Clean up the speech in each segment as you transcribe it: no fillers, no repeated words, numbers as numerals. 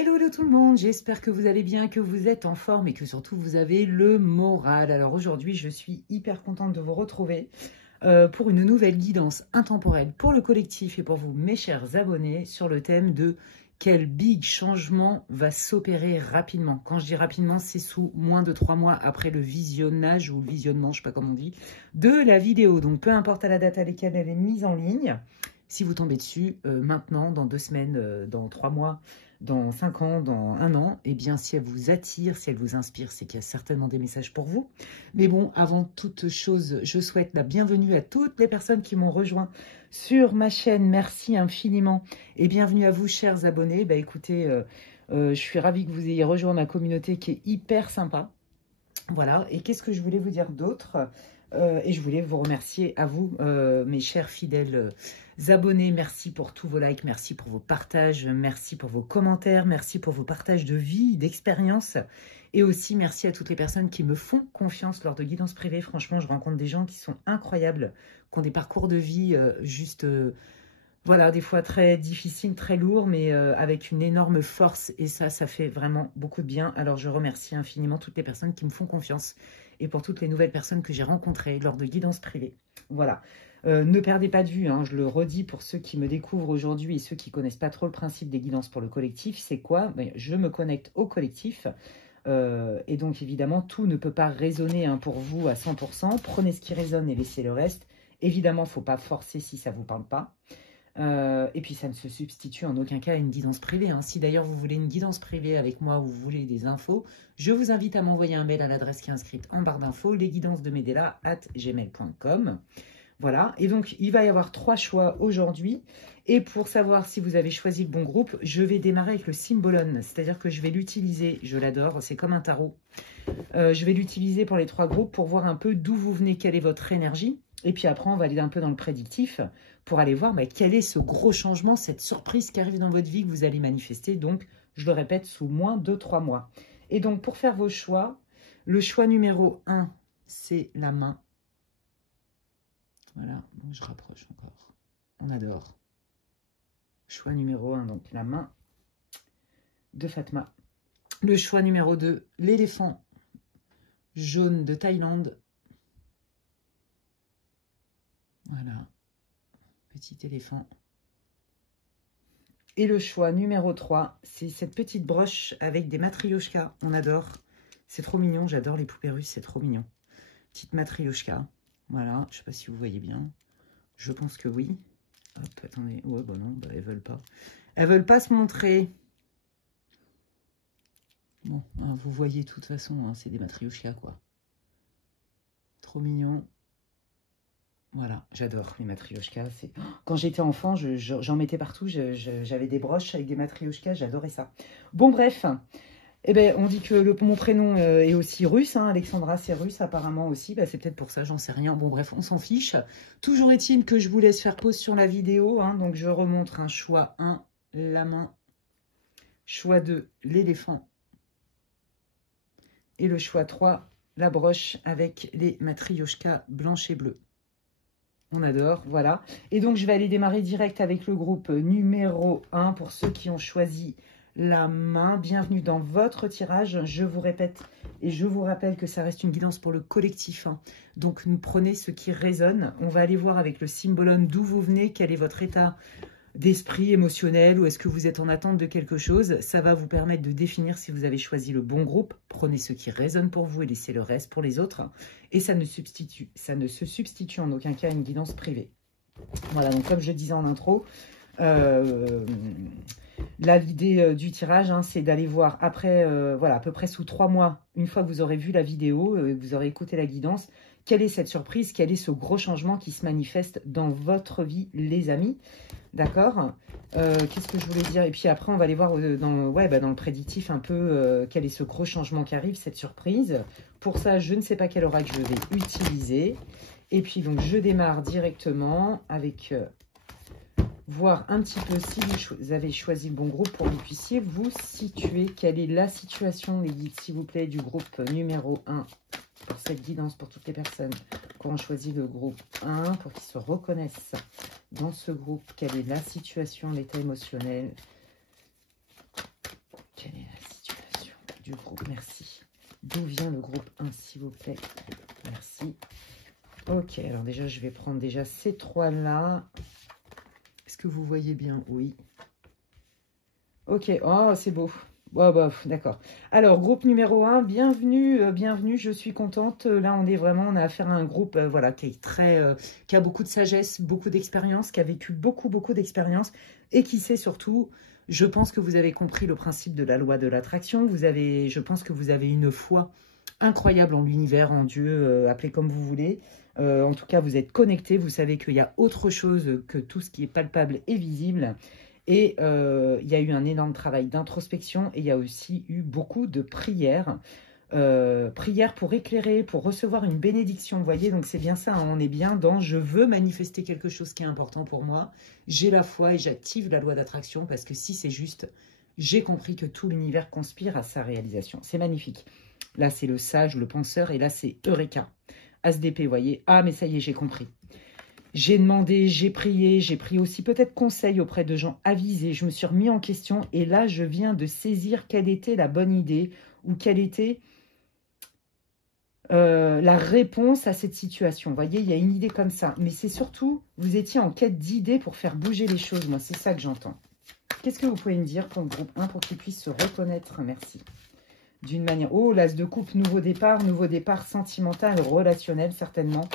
Hello, hello tout le monde, j'espère que vous allez bien, que vous êtes en forme et que surtout vous avez le moral. Alors aujourd'hui, je suis hyper contente de vous retrouver pour une nouvelle guidance intemporelle pour le collectif et pour vous, mes chers abonnés, sur le thème de quel big changement va s'opérer rapidement. Quand je dis rapidement, c'est sous moins de 3 mois après le visionnage ou le visionnement, je ne sais pas comment on dit, de la vidéo. Donc peu importe à la date à laquelle elle est mise en ligne, si vous tombez dessus maintenant, dans 2 semaines, dans 3 mois, dans 5 ans, dans 1 an, eh bien, si elle vous attire, si elle vous inspire, c'est qu'il y a certainement des messages pour vous. Mais bon, avant toute chose, je souhaite la bienvenue à toutes les personnes qui m'ont rejoint sur ma chaîne. Merci infiniment et bienvenue à vous, chers abonnés. Bah, écoutez, je suis ravie que vous ayez rejoint ma communauté qui est hyper sympa. Voilà, et qu'est-ce que je voulais vous dire d'autre et je voulais vous remercier à vous, mes chers fidèles abonnés. Merci pour tous vos likes, merci pour vos partages, merci pour vos commentaires, merci pour vos partages de vie, d'expérience. Et aussi, merci à toutes les personnes qui me font confiance lors de guidance privée. Franchement, je rencontre des gens qui sont incroyables, qui ont des parcours de vie voilà, des fois très difficiles, très lourds, mais avec une énorme force. Et ça fait vraiment beaucoup de bien. Alors, je remercie infiniment toutes les personnes qui me font confiance et pour toutes les nouvelles personnes que j'ai rencontrées lors de guidance privée. Voilà. Ne perdez pas de vue, hein, je le redis pour ceux qui me découvrent aujourd'hui et ceux qui ne connaissent pas trop le principe des guidances pour le collectif. C'est quoi? Ben, je me connecte au collectif. Et donc, évidemment, tout ne peut pas résonner hein, pour vous à 100%. Prenez ce qui résonne et laissez le reste. Évidemment, il ne faut pas forcer si ça ne vous parle pas. Et puis, ça ne se substitue en aucun cas à une guidance privée. Hein. Si d'ailleurs, vous voulez une guidance privée avec moi ou vous voulez des infos, je vous invite à m'envoyer un mail à l'adresse qui est inscrite en barre d'infos, lesguidancesdemedela@gmail.com. Voilà. Et donc, il va y avoir 3 choix aujourd'hui. Et pour savoir si vous avez choisi le bon groupe, je vais démarrer avec le Symbolon. C'est-à-dire que je vais l'utiliser, je l'adore, c'est comme un tarot. Je vais l'utiliser pour les 3 groupes pour voir un peu d'où vous venez, quelle est votre énergie. Et puis après, on va aller un peu dans le prédictif pour aller voir quel est ce gros changement, cette surprise qui arrive dans votre vie que vous allez manifester. Donc, je le répète, sous moins de 3 mois. Et donc, pour faire vos choix, le choix numéro 1, c'est la main. Voilà, donc je rapproche encore. On adore. Choix numéro 1, donc la main de Fatma. Le choix numéro 2, l'éléphant jaune de Thaïlande. Voilà, petit éléphant. Et le choix numéro 3, c'est cette petite broche avec des matrioshkas. On adore. C'est trop mignon, j'adore les poupées russes, c'est trop mignon. Petite matrioshka. Voilà, je ne sais pas si vous voyez bien. Je pense que oui. Hop, attendez. Ouais, bah non, bah, elles veulent pas. Elles veulent pas se montrer. Bon, hein, vous voyez de toute façon, hein, c'est des matrioshkas, quoi. Trop mignon. Voilà, j'adore les matrioshkas. Quand j'étais enfant, j'en mettais partout. J'avais des broches avec des matrioshkas, j'adorais ça. Bon, bref. Eh ben, on dit que mon prénom est aussi russe. Hein. Alexandra, c'est russe apparemment aussi. Bah, c'est peut-être pour ça, j'en sais rien. Bon, bref, on s'en fiche. Toujours est-il que je vous laisse faire pause sur la vidéo. Hein. Donc, je remontre un choix 1, la main. Choix 2, l'éléphant. Et le choix 3, la broche avec les matrioshkas blanches et bleues. On adore, voilà. Et donc, je vais aller démarrer direct avec le groupe numéro 1 pour ceux qui ont choisi la main. Bienvenue dans votre tirage. Je vous répète et je vous rappelle que ça reste une guidance pour le collectif. Hein. Donc, nous prenez ce qui résonne. On va aller voir avec le Symbolon d'où vous venez, quel est votre état d'esprit émotionnel ou est-ce que vous êtes en attente de quelque chose. Ça va vous permettre de définir si vous avez choisi le bon groupe. Prenez ce qui résonne pour vous et laissez le reste pour les autres. Et ça ne se substitue en aucun cas à une guidance privée. Voilà, donc comme je disais en intro, là l'idée du tirage, hein, c'est d'aller voir après, voilà, à peu près sous 3 mois, une fois que vous aurez vu la vidéo, que vous aurez écouté la guidance, quelle est cette surprise, quel est ce gros changement qui se manifeste dans votre vie, les amis. D'accord. Qu'est-ce que je voulais dire? Et puis après, on va aller voir dans le prédictif un peu quel est ce gros changement qui arrive, cette surprise. Pour ça, je ne sais pas quel oracle je vais utiliser. Et puis, donc, je démarre directement avec voir un petit peu si vous avez choisi le bon groupe pour que vous puissiez vous situer. Quelle est la situation, les guides, s'il vous plaît, du groupe numéro 1 pour cette guidance pour toutes les personnes qui ont choisi le groupe 1 pour qu'ils se reconnaissent dans ce groupe. Quelle est la situation, l'état émotionnel? du groupe, merci. D'où vient le groupe 1, s'il vous plaît? Merci. Ok, alors déjà, je vais prendre déjà ces trois-là. Est-ce que vous voyez bien? Oui. Ok, oh, c'est beau. Oh, bah, d'accord. Alors, groupe numéro 1, bienvenue, bienvenue, je suis contente. Là, on a affaire à un groupe voilà, qui est qui a beaucoup de sagesse, beaucoup d'expérience, qui a vécu beaucoup d'expérience et qui sait surtout, je pense que vous avez compris le principe de la loi de l'attraction. Je pense que vous avez une foi incroyable en l'univers, en Dieu, appelez comme vous voulez. En tout cas, vous êtes connecté, vous savez qu'il y a autre chose que tout ce qui est palpable et visible. Et il y a eu un énorme travail d'introspection et il y a aussi eu beaucoup de prières. Prières pour éclairer, pour recevoir une bénédiction, vous voyez, donc c'est bien ça, hein, on est bien dans « je veux manifester quelque chose qui est important pour moi, j'ai la foi et j'active la loi d'attraction parce que si c'est juste, j'ai compris que tout l'univers conspire à sa réalisation ». C'est magnifique. Là, c'est le sage, le penseur, et là, c'est Eureka. ASDP, vous voyez, ah, mais ça y est, j'ai compris. J'ai demandé, j'ai pris aussi peut-être conseil auprès de gens avisés. Je me suis remis en question et là, je viens de saisir quelle était la bonne idée ou quelle était la réponse à cette situation. Vous voyez, il y a une idée comme ça. Mais c'est surtout, vous étiez en quête d'idées pour faire bouger les choses. Moi, c'est ça que j'entends. Qu'est-ce que vous pouvez me dire pour le groupe 1 pour qu'il puisse se reconnaître? Merci. D'une manière... Oh, l'as de coupe, nouveau départ sentimental, relationnel, certainement.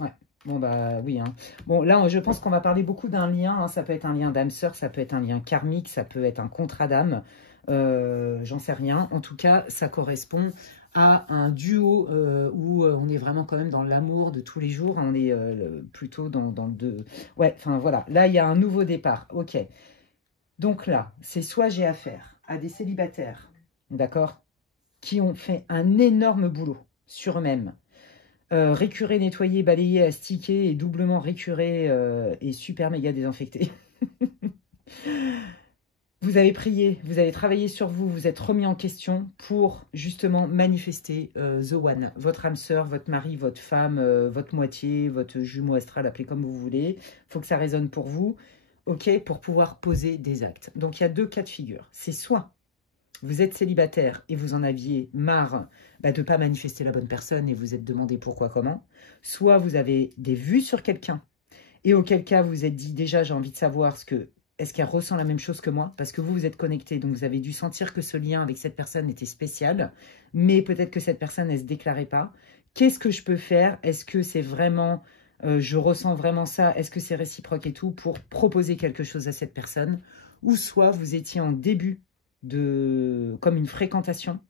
Ouais, bon bah oui. Hein. Bon là, je pense qu'on va parler beaucoup d'un lien. Hein. Ça peut être un lien d'âme sœur, ça peut être un lien karmique, ça peut être un contrat d'âme. J'en sais rien. En tout cas, ça correspond à un duo où on est vraiment quand même dans l'amour de tous les jours. On est plutôt dans le... Ouais, enfin voilà. Là, il y a un nouveau départ. Ok. Donc là, c'est soit j'ai affaire à des célibataires, d'accord, qui ont fait un énorme boulot sur eux-mêmes. Récurer, nettoyer, balayer, astiquer et doublement récurer et super méga désinfecté. Vous avez prié, vous avez travaillé sur vous, vous êtes remis en question pour justement manifester The One, votre âme sœur, votre mari, votre femme, votre moitié, votre jumeau astral, appelez comme vous voulez. Il faut que ça résonne pour vous, ok, pour pouvoir poser des actes. Donc il y a deux cas de figure. C'est soit vous êtes célibataire et vous en aviez marre de ne pas manifester la bonne personne et vous êtes demandé pourquoi, comment. Soit vous avez des vues sur quelqu'un et auquel cas vous vous êtes dit déjà j'ai envie de savoir est-ce qu'elle ressent la même chose que moi? Parce que vous êtes connecté, donc vous avez dû sentir que ce lien avec cette personne était spécial, mais peut-être que cette personne, elle ne se déclarait pas. Qu'est-ce que je peux faire? Est-ce que c'est vraiment, je ressens vraiment ça? Est-ce que c'est réciproque et tout pour proposer quelque chose à cette personne? Ou soit vous étiez en début comme une fréquentation,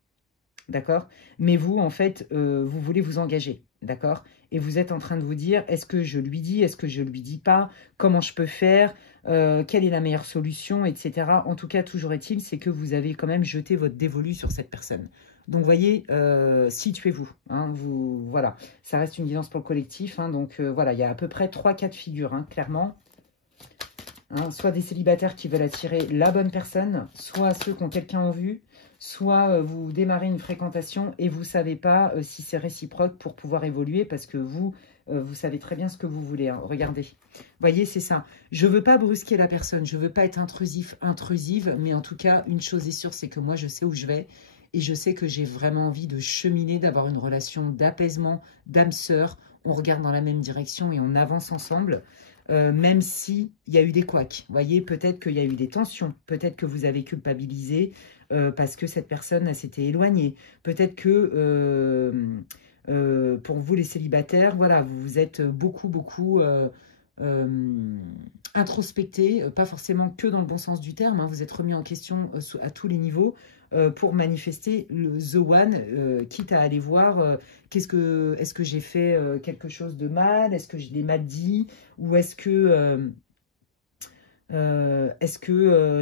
d'accord? Mais vous, en fait, vous voulez vous engager, d'accord? Et vous êtes en train de vous dire, est-ce que je lui dis, est-ce que je lui dis pas? Comment je peux faire? Quelle est la meilleure solution, etc. En tout cas, toujours est-il, c'est que vous avez quand même jeté votre dévolu sur cette personne. Donc, voyez, situez-vous. Hein, voilà, ça reste une guidance pour le collectif. Hein, donc, voilà, il y a à peu près 3 cas de figure, hein, clairement. Hein, soit des célibataires qui veulent attirer la bonne personne, soit ceux qui ont quelqu'un en vue, soit vous démarrez une fréquentation et vous ne savez pas si c'est réciproque pour pouvoir évoluer parce que vous savez très bien ce que vous voulez. Hein. Regardez, voyez, c'est ça. Je ne veux pas brusquer la personne, je ne veux pas être intrusive, mais en tout cas, une chose est sûre, c'est que moi, je sais où je vais et je sais que j'ai vraiment envie de cheminer, d'avoir une relation d'apaisement, d'âme sœur. On regarde dans la même direction et on avance ensemble. Même s'il y a eu des couacs. Vous voyez, peut-être qu'il y a eu des tensions. Peut-être que vous avez culpabilisé parce que cette personne s'était éloignée. Peut-être que pour vous, les célibataires, voilà, vous vous êtes beaucoup introspecté, pas forcément que dans le bon sens du terme. Hein, vous êtes remis en question à tous les niveaux pour manifester le The One, quitte à aller voir est-ce que j'ai fait quelque chose de mal, est-ce que je l'ai mal dit, ou est-ce que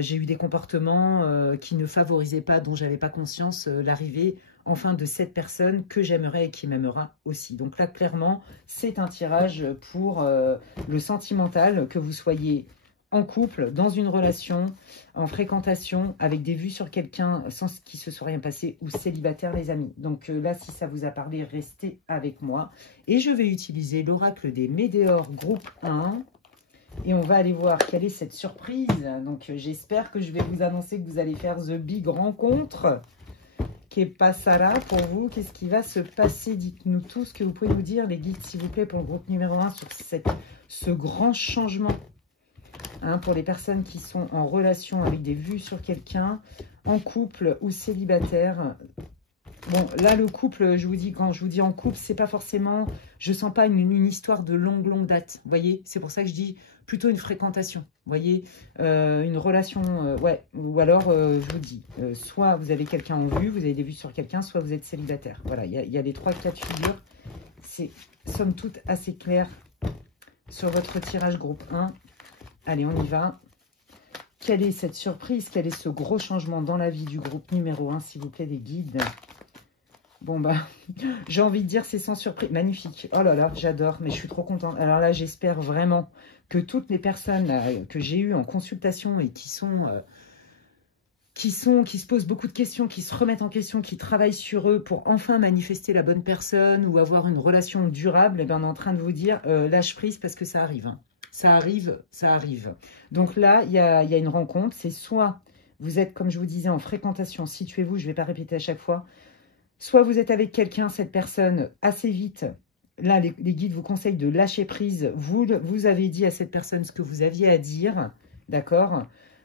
j'ai eu des comportements qui ne favorisaient pas, dont j'avais pas conscience, l'arrivée enfin de cette personne que j'aimerais et qui m'aimera aussi. Donc là, clairement, c'est un tirage pour le sentimental, que vous soyez en couple, dans une relation, en fréquentation, avec des vues sur quelqu'un sans qu'il se soit rien passé, ou célibataire, les amis. Donc là, si ça vous a parlé, restez avec moi. Et je vais utiliser l'oracle des Médéors groupe 1 Et on va aller voir quelle est cette surprise. Donc, j'espère que je vais vous annoncer que vous allez faire The Big Rencontre. Que passera pour vous? Qu'est-ce qui va se passer? Dites-nous tout ce que vous pouvez nous dire, les guides, s'il vous plaît, pour le groupe numéro 1, sur ce grand changement. Hein, pour les personnes qui sont en relation avec des vues sur quelqu'un, en couple ou célibataire. Bon, là, le couple, je vous dis, quand je vous dis en couple, c'est pas forcément, je sens pas une histoire de longue date, vous voyez. C'est pour ça que je dis plutôt une fréquentation, vous voyez, une relation, ouais. Ou alors, je vous dis, soit vous avez quelqu'un en vue, vous avez des vues sur quelqu'un, soit vous êtes célibataire. Voilà, il y a les 3 cas de figure. C'est, somme toute, assez clair sur votre tirage groupe 1. Allez, on y va. Quelle est cette surprise? Quel est ce gros changement dans la vie du groupe numéro 1, s'il vous plaît, des guides? Bon, bah, j'ai envie de dire, c'est sans surprise. Magnifique. Oh là là, j'adore, mais je suis trop contente. Alors là, j'espère vraiment que toutes les personnes que j'ai eues en consultation et qui se posent beaucoup de questions, qui se remettent en question, qui travaillent sur eux pour enfin manifester la bonne personne ou avoir une relation durable, eh bien, on est en train de vous dire, lâche prise parce que ça arrive. Hein. Ça arrive, ça arrive. Donc là, il y a une rencontre. C'est soit vous êtes, comme je vous disais, en fréquentation, situez-vous, je ne vais pas répéter à chaque fois. Soit vous êtes avec quelqu'un, cette personne, assez vite. Là, les guides vous conseillent de lâcher prise. Vous avez dit à cette personne ce que vous aviez à dire, d'accord?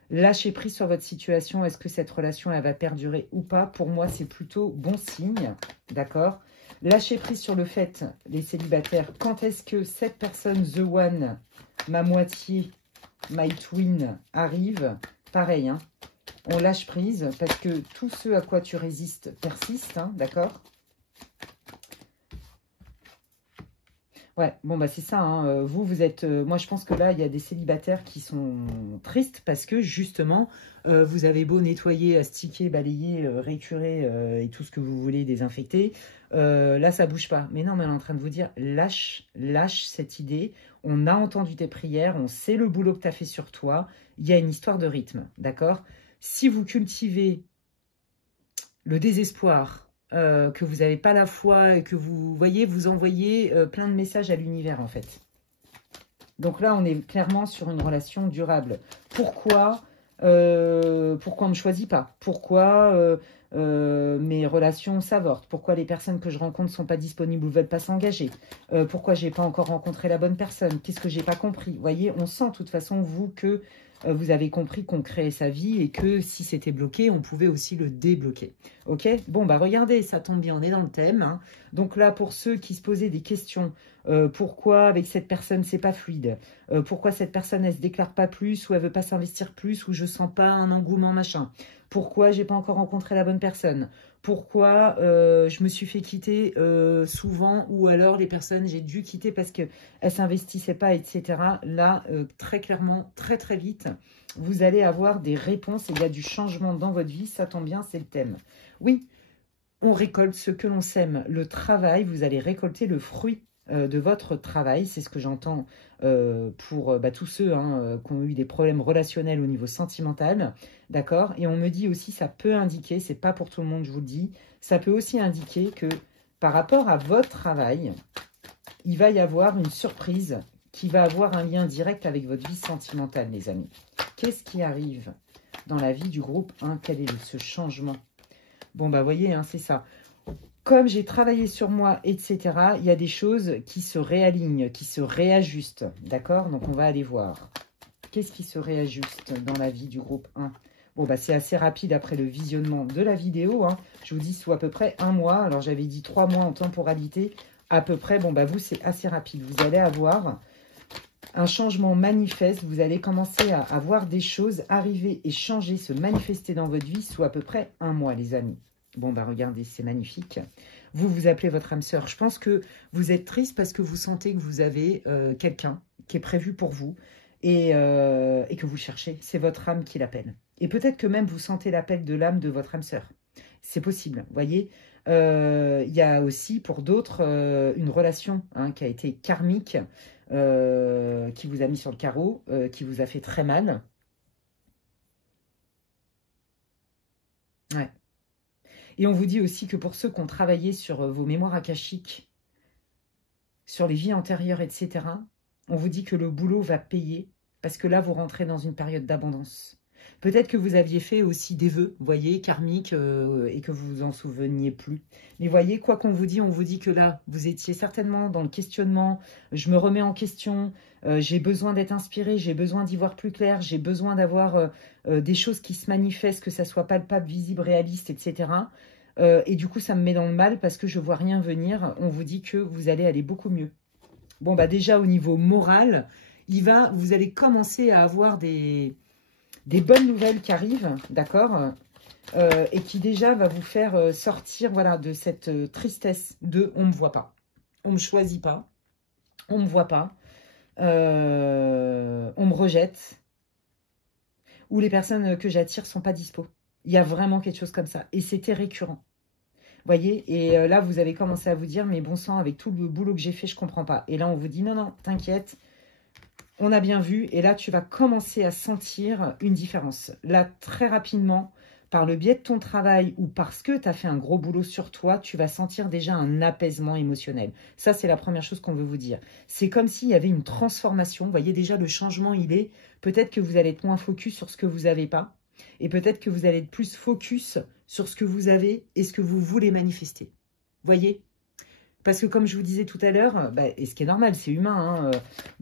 Lâchez prise sur votre situation. Est-ce que cette relation, elle va perdurer ou pas? Pour moi, c'est plutôt bon signe, d'accord? Lâchez prise sur le fait, les célibataires, quand est-ce que cette personne, The One, ma moitié, my twin, arrive? Pareil, hein? On lâche prise parce que tout ce à quoi tu résistes persiste, hein, d'accord? Ouais, bon, bah c'est ça, hein. Vous êtes... moi, je pense que là, il y a des célibataires qui sont tristes parce que, justement, vous avez beau nettoyer, astiquer, balayer, récurer et tout ce que vous voulez désinfecter. Là, ça bouge pas. Mais non, mais elle est en train de vous dire, lâche cette idée. On a entendu tes prières, on sait le boulot que tu as fait sur toi. Il y a une histoire de rythme, d'accord? Si vous cultivez le désespoir, que vous n'avez pas la foi et que vous voyez, vous envoyez plein de messages à l'univers, en fait. Donc là, on est clairement sur une relation durable. Pourquoi on ne me choisit pas? Pourquoi mes relations s'avortent? Pourquoi les personnes que je rencontre ne sont pas disponibles ou ne veulent pas s'engager? Pourquoi je n'ai pas encore rencontré la bonne personne? Qu'est-ce que je n'ai pas compris? Vous voyez, on sent de toute façon, vous, que vous avez compris qu'on créait sa vie et que si c'était bloqué, on pouvait aussi le débloquer. Ok? Bon, bah regardez, ça tombe bien, on est dans le thème. Hein. Donc là, pour ceux qui se posaient des questions, pourquoi avec cette personne, c'est pas fluide? Pourquoi cette personne, elle se déclare pas plus ou elle veut pas s'investir plus ou je sens pas un engouement, machin? Pourquoi j'ai pas encore rencontré la bonne personne? Pourquoi je me suis fait quitter souvent ou alors les personnes, j'ai dû quitter parce qu'elles ne s'investissaient pas, etc. Là, très clairement, très vite, vous allez avoir des réponses et il y a du changement dans votre vie. Ça tombe bien, c'est le thème. Oui, on récolte ce que l'on sème. Le travail, vous allez récolter le fruit de votre travail. C'est ce que j'entends pour tous ceux qui ont eu des problèmes relationnels au niveau sentimental. D'accord? Et on me dit aussi, ça peut indiquer, c'est pas pour tout le monde, je vous le dis, ça peut aussi indiquer que par rapport à votre travail, il va y avoir une surprise qui va avoir un lien direct avec votre vie sentimentale, les amis. Qu'est-ce qui arrive dans la vie du groupe 1? Quel est ce changement? Bon, bah, voyez, hein, c'est ça. Comme j'ai travaillé sur moi, etc., il y a des choses qui se réalignent, qui se réajustent. D'accord? Donc, on va aller voir. Qu'est-ce qui se réajuste dans la vie du groupe 1? Bon, bah, c'est assez rapide après le visionnement de la vidéo. Hein. Je vous dis, soit à peu près 1 mois. Alors, j'avais dit 3 mois en temporalité. À peu près, bon, bah, vous, c'est assez rapide. Vous allez avoir un changement manifeste. Vous allez commencer à voir des choses arriver et changer, se manifester dans votre vie, soit à peu près 1 mois, les amis. Bon, bah regardez, c'est magnifique. Vous appelez votre âme sœur. Je pense que vous êtes triste parce que vous sentez que vous avez quelqu'un qui est prévu pour vous et que vous cherchez. C'est votre âme qui l'appelle. Et peut-être que même vous sentez l'appel de l'âme de votre âme sœur. C'est possible, vous voyez. Il y a aussi pour d'autres une relation qui a été karmique, qui vous a mis sur le carreau, qui vous a fait très mal. Ouais. Et on vous dit aussi que pour ceux qui ont travaillé sur vos mémoires akashiques, sur les vies antérieures, etc., on vous dit que le boulot va payer Parce que là, vous rentrez dans une période d'abondance. Peut-être que vous aviez fait aussi des vœux, vous voyez, karmiques, et que vous vous en souveniez plus. Mais voyez, quoi qu'on vous dit, on vous dit que là, vous étiez certainement dans le questionnement. Je me remets en question, j'ai besoin d'être inspiré, j'ai besoin d'y voir plus clair, j'ai besoin d'avoir des choses qui se manifestent, que ça soit palpable, visible, réaliste, etc. Et du coup, ça me met dans le mal parce que je vois rien venir. On vous dit que vous allez aller beaucoup mieux. Bon, bah déjà, au niveau moral, vous allez commencer à avoir des bonnes nouvelles qui arrivent, d'accord, et qui déjà va vous faire sortir, voilà, de cette tristesse de « on ne me voit pas, on ne me choisit pas, on ne me voit pas, on me rejette, ou les personnes que j'attire ne sont pas dispo ». Il y a vraiment quelque chose comme ça, et c'était récurrent. Voyez, et là, vous avez commencé à vous dire « mais bon sang, avec tout le boulot que j'ai fait, je ne comprends pas ». Et là, on vous dit « non, non, t'inquiète ». On a bien vu, et là, tu vas commencer à sentir une différence. Là, très rapidement, par le biais de ton travail ou parce que tu as fait un gros boulot sur toi, tu vas sentir déjà un apaisement émotionnel. Ça, c'est la première chose qu'on veut vous dire. C'est comme s'il y avait une transformation. Vous voyez déjà, le changement, il est... Peut-être que vous allez être moins focus sur ce que vous n'avez pas, et peut-être que vous allez être plus focus sur ce que vous avez et ce que vous voulez manifester. Voyez ? Parce que comme je vous disais tout à l'heure, et ce qui est normal, c'est humain,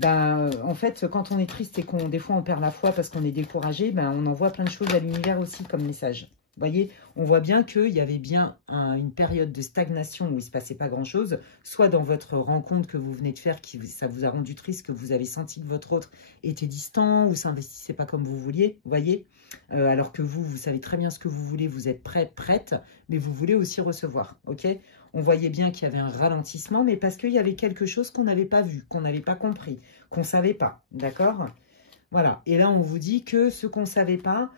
en fait, quand on est triste et des fois on perd la foi parce qu'on est découragé, on envoie plein de choses à l'univers aussi comme message. Vous voyez, on voit bien qu'il y avait bien une période de stagnation où il ne se passait pas grand-chose, soit dans votre rencontre que vous venez de faire, ça vous a rendu triste, que vous avez senti que votre autre était distant ou s'investissait pas comme vous vouliez, vous voyez, alors que vous savez très bien ce que vous voulez, vous êtes prête, mais vous voulez aussi recevoir, ok ? On voyait bien qu'il y avait un ralentissement, mais parce qu'il y avait quelque chose qu'on n'avait pas vu, qu'on n'avait pas compris, qu'on ne savait pas, d'accord ? Voilà, et là on vous dit que ce qu'on ne savait pas,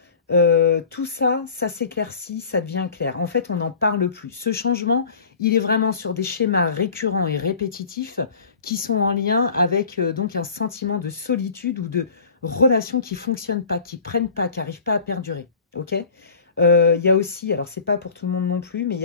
tout ça, ça s'éclaircit, ça devient clair. En fait, on n'en parle plus. Ce changement, il est vraiment sur des schémas récurrents et répétitifs qui sont en lien avec donc un sentiment de solitude ou de relations qui ne fonctionnent pas, qui ne prennent pas, qui n'arrivent pas à perdurer, ok ? Il y a aussi, alors c'est pas pour tout le monde non plus, mais il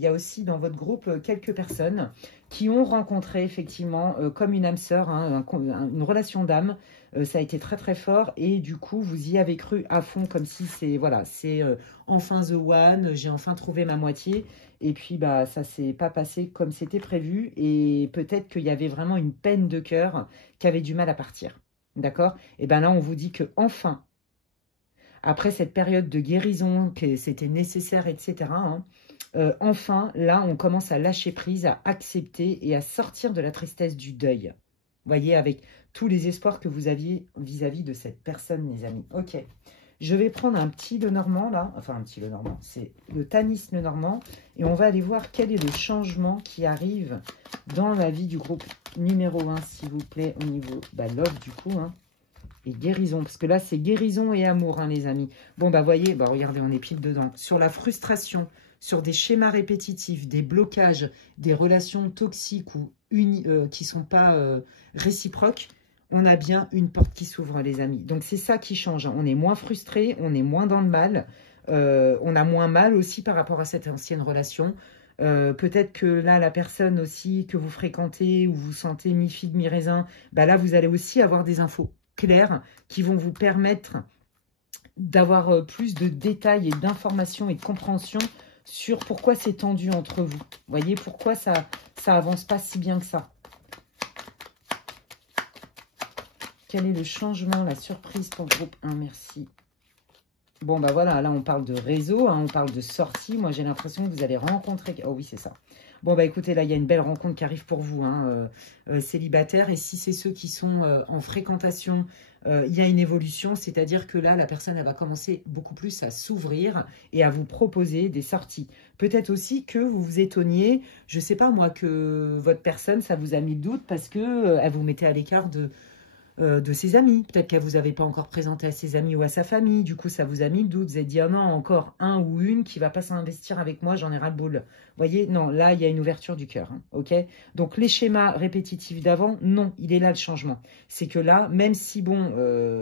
y a aussi dans votre groupe quelques personnes qui ont rencontré effectivement comme une âme sœur, une relation d'âme. Ça a été très très fort et du coup vous y avez cru à fond comme si c'est voilà, c'est enfin the one, j'ai enfin trouvé ma moitié et puis ça s'est pas passé comme c'était prévu et peut-être qu'il y avait vraiment une peine de cœur qui avait du mal à partir. D'accord? Et là on vous dit que enfin après cette période de guérison, que c'était nécessaire, etc., enfin, là, on commence à lâcher prise, à accepter et à sortir de la tristesse du deuil. Vous voyez, avec tous les espoirs que vous aviez vis-à-vis de cette personne, les amis. Ok, je vais prendre un petit Lenormand, là. Enfin, un petit Lenormand, c'est le Tanis Lenormand. Et on va aller voir quel est le changement qui arrive dans la vie du groupe numéro 1, s'il vous plaît, au niveau love, du coup, et guérison, parce que là, c'est guérison et amour, les amis. Bon, voyez, regardez, on est pile dedans. Sur la frustration, sur des schémas répétitifs, des blocages, des relations toxiques ou qui ne sont pas réciproques, on a bien une porte qui s'ouvre, les amis. Donc, c'est ça qui change. On est moins frustré, on est moins dans le mal. On a moins mal aussi par rapport à cette ancienne relation. Peut-être que là, la personne aussi que vous fréquentez ou vous sentez mi-figue, mi-raisin, là, vous allez aussi avoir des infos clairs qui vont vous permettre d'avoir plus de détails et d'informations et de compréhension sur pourquoi c'est tendu entre vous. Vous voyez, pourquoi ça avance pas si bien que ça. Quel est le changement, la surprise pour le groupe 1? Merci. Bon, voilà, là, on parle de réseau, on parle de sortie. Moi, j'ai l'impression que vous allez rencontrer... Oh oui, c'est ça. Bon, écoutez, là, il y a une belle rencontre qui arrive pour vous, célibataire. Et si c'est ceux qui sont en fréquentation, il y a une évolution. C'est-à-dire que là, la personne, elle va commencer beaucoup plus à s'ouvrir et à vous proposer des sorties. Peut-être aussi que vous vous étonniez, je ne sais pas moi, que votre personne, ça vous a mis le doute parce que elle vous mettait à l'écart de ses amis. Peut-être qu'elle ne vous avait pas encore présenté à ses amis ou à sa famille. Du coup, ça vous a mis le doute. Vous avez dit, oh non, encore un ou une qui ne va pas s'investir avec moi, j'en ai ras-le-bol. Vous voyez, non, là, il y a une ouverture du cœur. Ok? Donc, les schémas répétitifs d'avant, non, il est là le changement. C'est que là, même si, bon,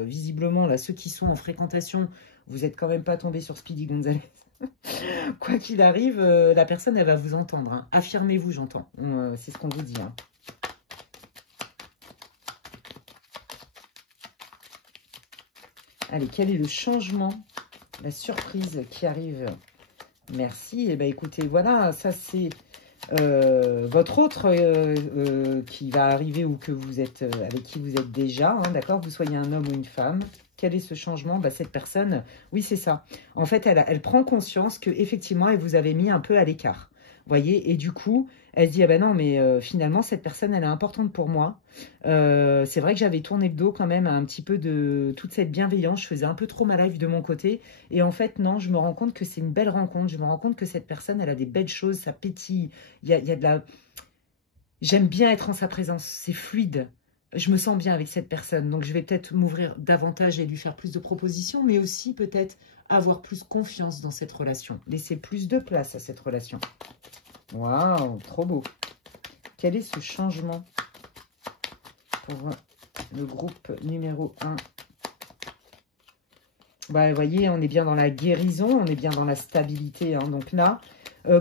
visiblement, là, ceux qui sont en fréquentation, vous n'êtes quand même pas tombé sur Speedy Gonzalez. Quoi qu'il arrive, la personne, elle va vous entendre. Affirmez-vous, j'entends. C'est ce qu'on vous dit. Allez, quel est le changement, la surprise qui arrive? Merci. Eh bien, écoutez, voilà, ça c'est votre autre qui va arriver ou que vous êtes avec qui vous êtes déjà, hein, d'accord? Vous soyez un homme ou une femme. Quel est ce changement? Bah, cette personne, oui, c'est ça. En fait, elle prend conscience qu'effectivement, elle vous avait mis un peu à l'écart. Voyez, et du coup, elle se dit, ah ben non, mais finalement, cette personne, elle est importante pour moi. C'est vrai que j'avais tourné le dos quand même à un petit peu de toute cette bienveillance. Je faisais un peu trop ma life de mon côté. Et en fait, non, je me rends compte que c'est une belle rencontre. Je me rends compte que cette personne, elle a des belles choses, ça pétille. Il y a de la... J'aime bien être en sa présence, c'est fluide. Je me sens bien avec cette personne. Donc, je vais peut-être m'ouvrir davantage et lui faire plus de propositions, mais aussi peut-être avoir plus confiance dans cette relation. Laisser plus de place à cette relation. Waouh, trop beau. Quel est ce changement pour le groupe numéro 1? Bah, vous voyez, on est bien dans la guérison, on est bien dans la stabilité. Hein. Donc là,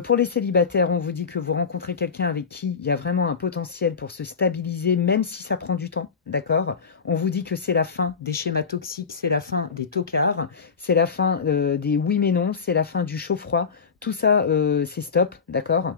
pour les célibataires, on vous dit que vous rencontrez quelqu'un avec qui il y a vraiment un potentiel pour se stabiliser, même si ça prend du temps, d'accord? On vous dit que c'est la fin des schémas toxiques, c'est la fin des tocards, c'est la fin des oui mais non, c'est la fin du chaud-froid. Tout ça, c'est stop, d'accord?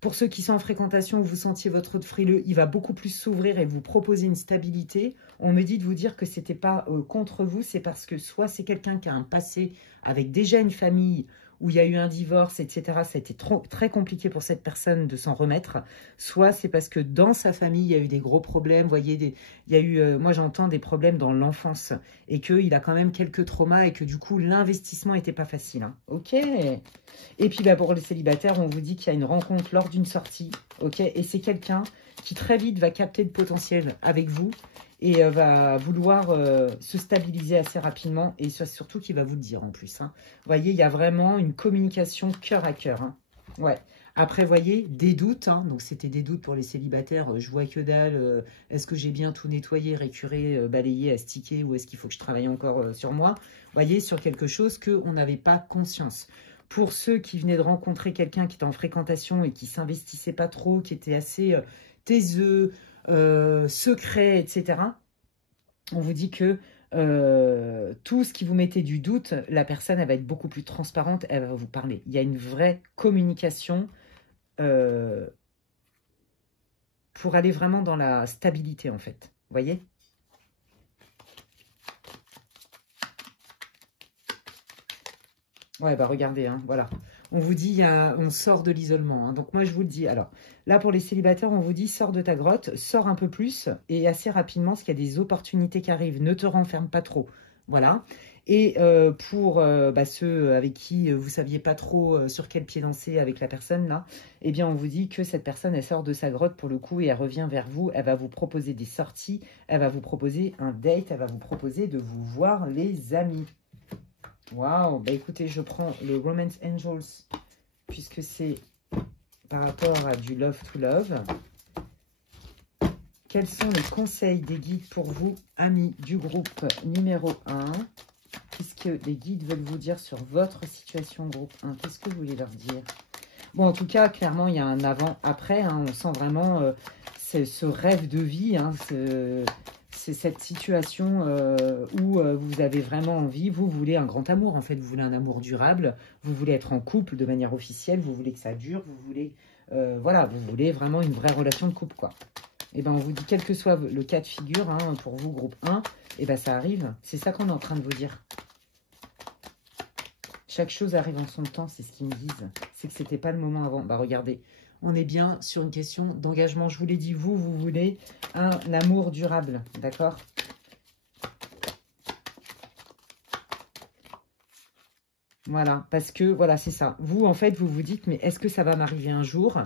Pour ceux qui sont en fréquentation, où vous sentiez votre autre frileux, il va beaucoup plus s'ouvrir et vous proposer une stabilité. On me dit de vous dire que ce n'était pas contre vous, c'est parce que soit c'est quelqu'un qui a un passé avec déjà une famille où il y a eu un divorce, etc. Ça a été très compliqué pour cette personne de s'en remettre. Soit c'est parce que dans sa famille, il y a eu des gros problèmes. Vous voyez, il y a eu, moi j'entends des problèmes dans l'enfance et qu'il a quand même quelques traumas et que du coup l'investissement n'était pas facile. Hein. Ok. Et puis bah, pour les célibataires, on vous dit qu'il y a une rencontre lors d'une sortie. Ok. Et c'est quelqu'un qui très vite va capter le potentiel avec vous et va vouloir se stabiliser assez rapidement et surtout qu'il va vous le dire en plus. Hein. Vous voyez, il y a vraiment une communication cœur à cœur. Hein. Ouais. Après, vous voyez, des doutes. Hein. Donc, c'était des doutes pour les célibataires. Je vois que dalle. Est-ce que j'ai bien tout nettoyé, récuré, balayé, astiqué ou est-ce qu'il faut que je travaille encore sur moi? Vous voyez, sur quelque chose qu'on n'avait pas conscience. Pour ceux qui venaient de rencontrer quelqu'un qui était en fréquentation et qui ne s'investissait pas trop, qui était assez taiseux, secret, etc. On vous dit que tout ce qui vous mettait du doute, la personne, elle va être beaucoup plus transparente, elle va vous parler. Il y a une vraie communication pour aller vraiment dans la stabilité, en fait. Vous voyez ? Ouais, bah regardez, hein, voilà. On vous dit, on sort de l'isolement. Hein. Donc moi, je vous le dis. Alors, là, pour les célibataires, on vous dit, sors de ta grotte, sors un peu plus et assez rapidement, parce qu'il y a des opportunités qui arrivent. Ne te renferme pas trop. Voilà. Et pour bah, ceux avec qui vous ne saviez pas trop sur quel pied danser avec la personne, là, eh bien, on vous dit que cette personne, elle sort de sa grotte pour le coup et elle revient vers vous. Elle va vous proposer des sorties, elle va vous proposer un date, elle va vous proposer de vous voir les amis. Waouh, bah écoutez, je prends le Romance Angels, puisque c'est par rapport à du Love to Love. Quels sont les conseils des guides pour vous, amis du groupe numéro 1? Qu'est-ce que les guides veulent vous dire sur votre situation groupe 1? Qu'est-ce que vous voulez leur dire? Bon, en tout cas, clairement, il y a un avant-après. Hein, on sent vraiment ce rêve de vie, hein, c'est cette situation où vous avez vraiment envie, vous voulez un grand amour, en fait, vous voulez un amour durable, vous voulez être en couple de manière officielle, vous voulez que ça dure, vous voulez, voilà, vous voulez vraiment une vraie relation de couple, quoi. Et ben on vous dit, quel que soit le cas de figure, hein, pour vous, groupe 1, et ben ça arrive, c'est ça qu'on est en train de vous dire. Chaque chose arrive en son temps, c'est ce qu'ils me disent. C'est que c'était pas le moment avant. Bah regardez, on est bien sur une question d'engagement. Je vous l'ai dit, vous voulez un amour durable, d'accord? Voilà, parce que, voilà, c'est ça. Vous, en fait, vous vous dites, mais est-ce que ça va m'arriver un jour?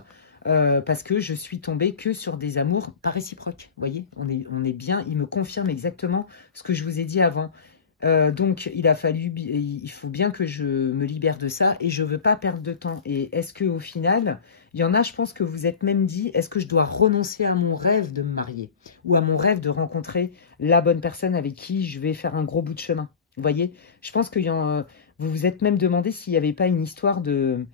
Parce que je suis tombée que sur des amours pas réciproques. Vous voyez, on est bien, il me confirme exactement ce que je vous ai dit avant. Donc, il faut bien que je me libère de ça et je ne veux pas perdre de temps. Et est-ce qu'au final, il y en a, je pense que vous êtes même dit, est-ce que je dois renoncer à mon rêve de me marier ou à mon rêve de rencontrer la bonne personne avec qui je vais faire un gros bout de chemin? Vous voyez, je pense que vous vous êtes même demandé s'il n'y avait pas une histoire de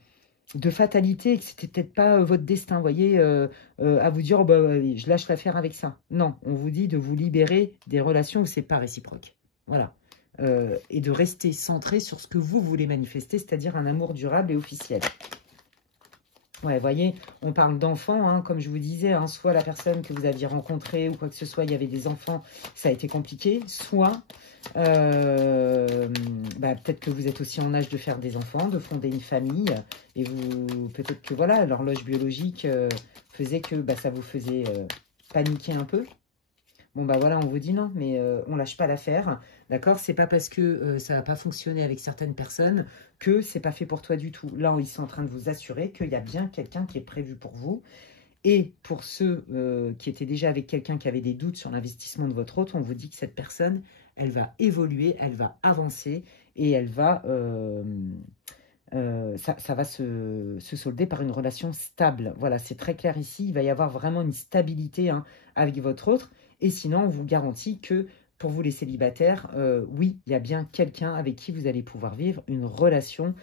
fatalité et que c'était peut-être pas votre destin, vous voyez, à vous dire, oh, bah, allez, je lâche l'affaire avec ça. Non, on vous dit de vous libérer des relations où c'est pas réciproque. Voilà. et de rester centré sur ce que vous voulez manifester, c'est-à-dire un amour durable et officiel. Ouais, vous voyez, on parle d'enfants, hein, comme je vous disais, hein, soit la personne que vous aviez rencontrée ou quoi que ce soit, il y avait des enfants, ça a été compliqué, soit peut-être que vous êtes aussi en âge de faire des enfants, de fonder une famille, et vous peut-être que voilà, l'horloge biologique faisait que ça vous faisait paniquer un peu. Bon, voilà, on vous dit non, mais on lâche pas l'affaire, d'accord? C'est pas parce que ça n'a pas fonctionné avec certaines personnes que c'est pas fait pour toi du tout. Là, ils sont en train de vous assurer qu'il y a bien quelqu'un qui est prévu pour vous. Et pour ceux qui étaient déjà avec quelqu'un qui avait des doutes sur l'investissement de votre hôte, on vous dit que cette personne, elle va évoluer, elle va avancer et elle va... ça va se solder par une relation stable. Voilà, c'est très clair ici. Il va y avoir vraiment une stabilité hein, avec votre autre. Et sinon, on vous garantit que pour vous les célibataires, oui, il y a bien quelqu'un avec qui vous allez pouvoir vivre une relation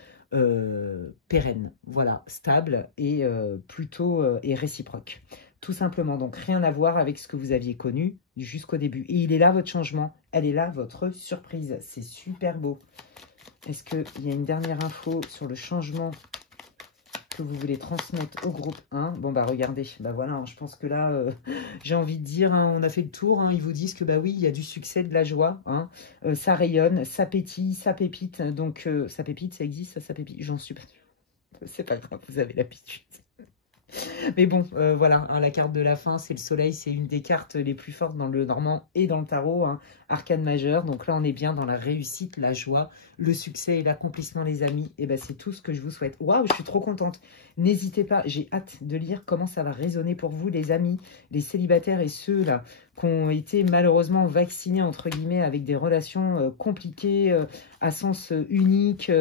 pérenne. Voilà, stable et plutôt et réciproque. Tout simplement, donc rien à voir avec ce que vous aviez connu jusqu'au début. Et il est là votre changement, elle est là votre surprise. C'est super beau. Est-ce qu'il y a une dernière info sur le changement que vous voulez transmettre au groupe 1? Bon, regardez, voilà, hein, je pense que là, j'ai envie de dire, hein, on a fait le tour, hein, ils vous disent que oui, il y a du succès, de la joie, hein, ça rayonne, ça pétille, ça pépite, donc ça pépite, ça existe, ça pépite, j'en suis pas sûre. C'est pas grave, vous avez l'habitude. Mais bon, voilà, hein, la carte de la fin, c'est le soleil, c'est une des cartes les plus fortes dans le normand et dans le tarot, hein, arcane majeur. Donc là, on est bien dans la réussite, la joie, le succès et l'accomplissement, les amis. Et c'est tout ce que je vous souhaite. Waouh, je suis trop contente. N'hésitez pas, j'ai hâte de lire comment ça va résonner pour vous, les amis, les célibataires et ceux-là qui ont été malheureusement vaccinés, entre guillemets, avec des relations compliquées, à sens unique,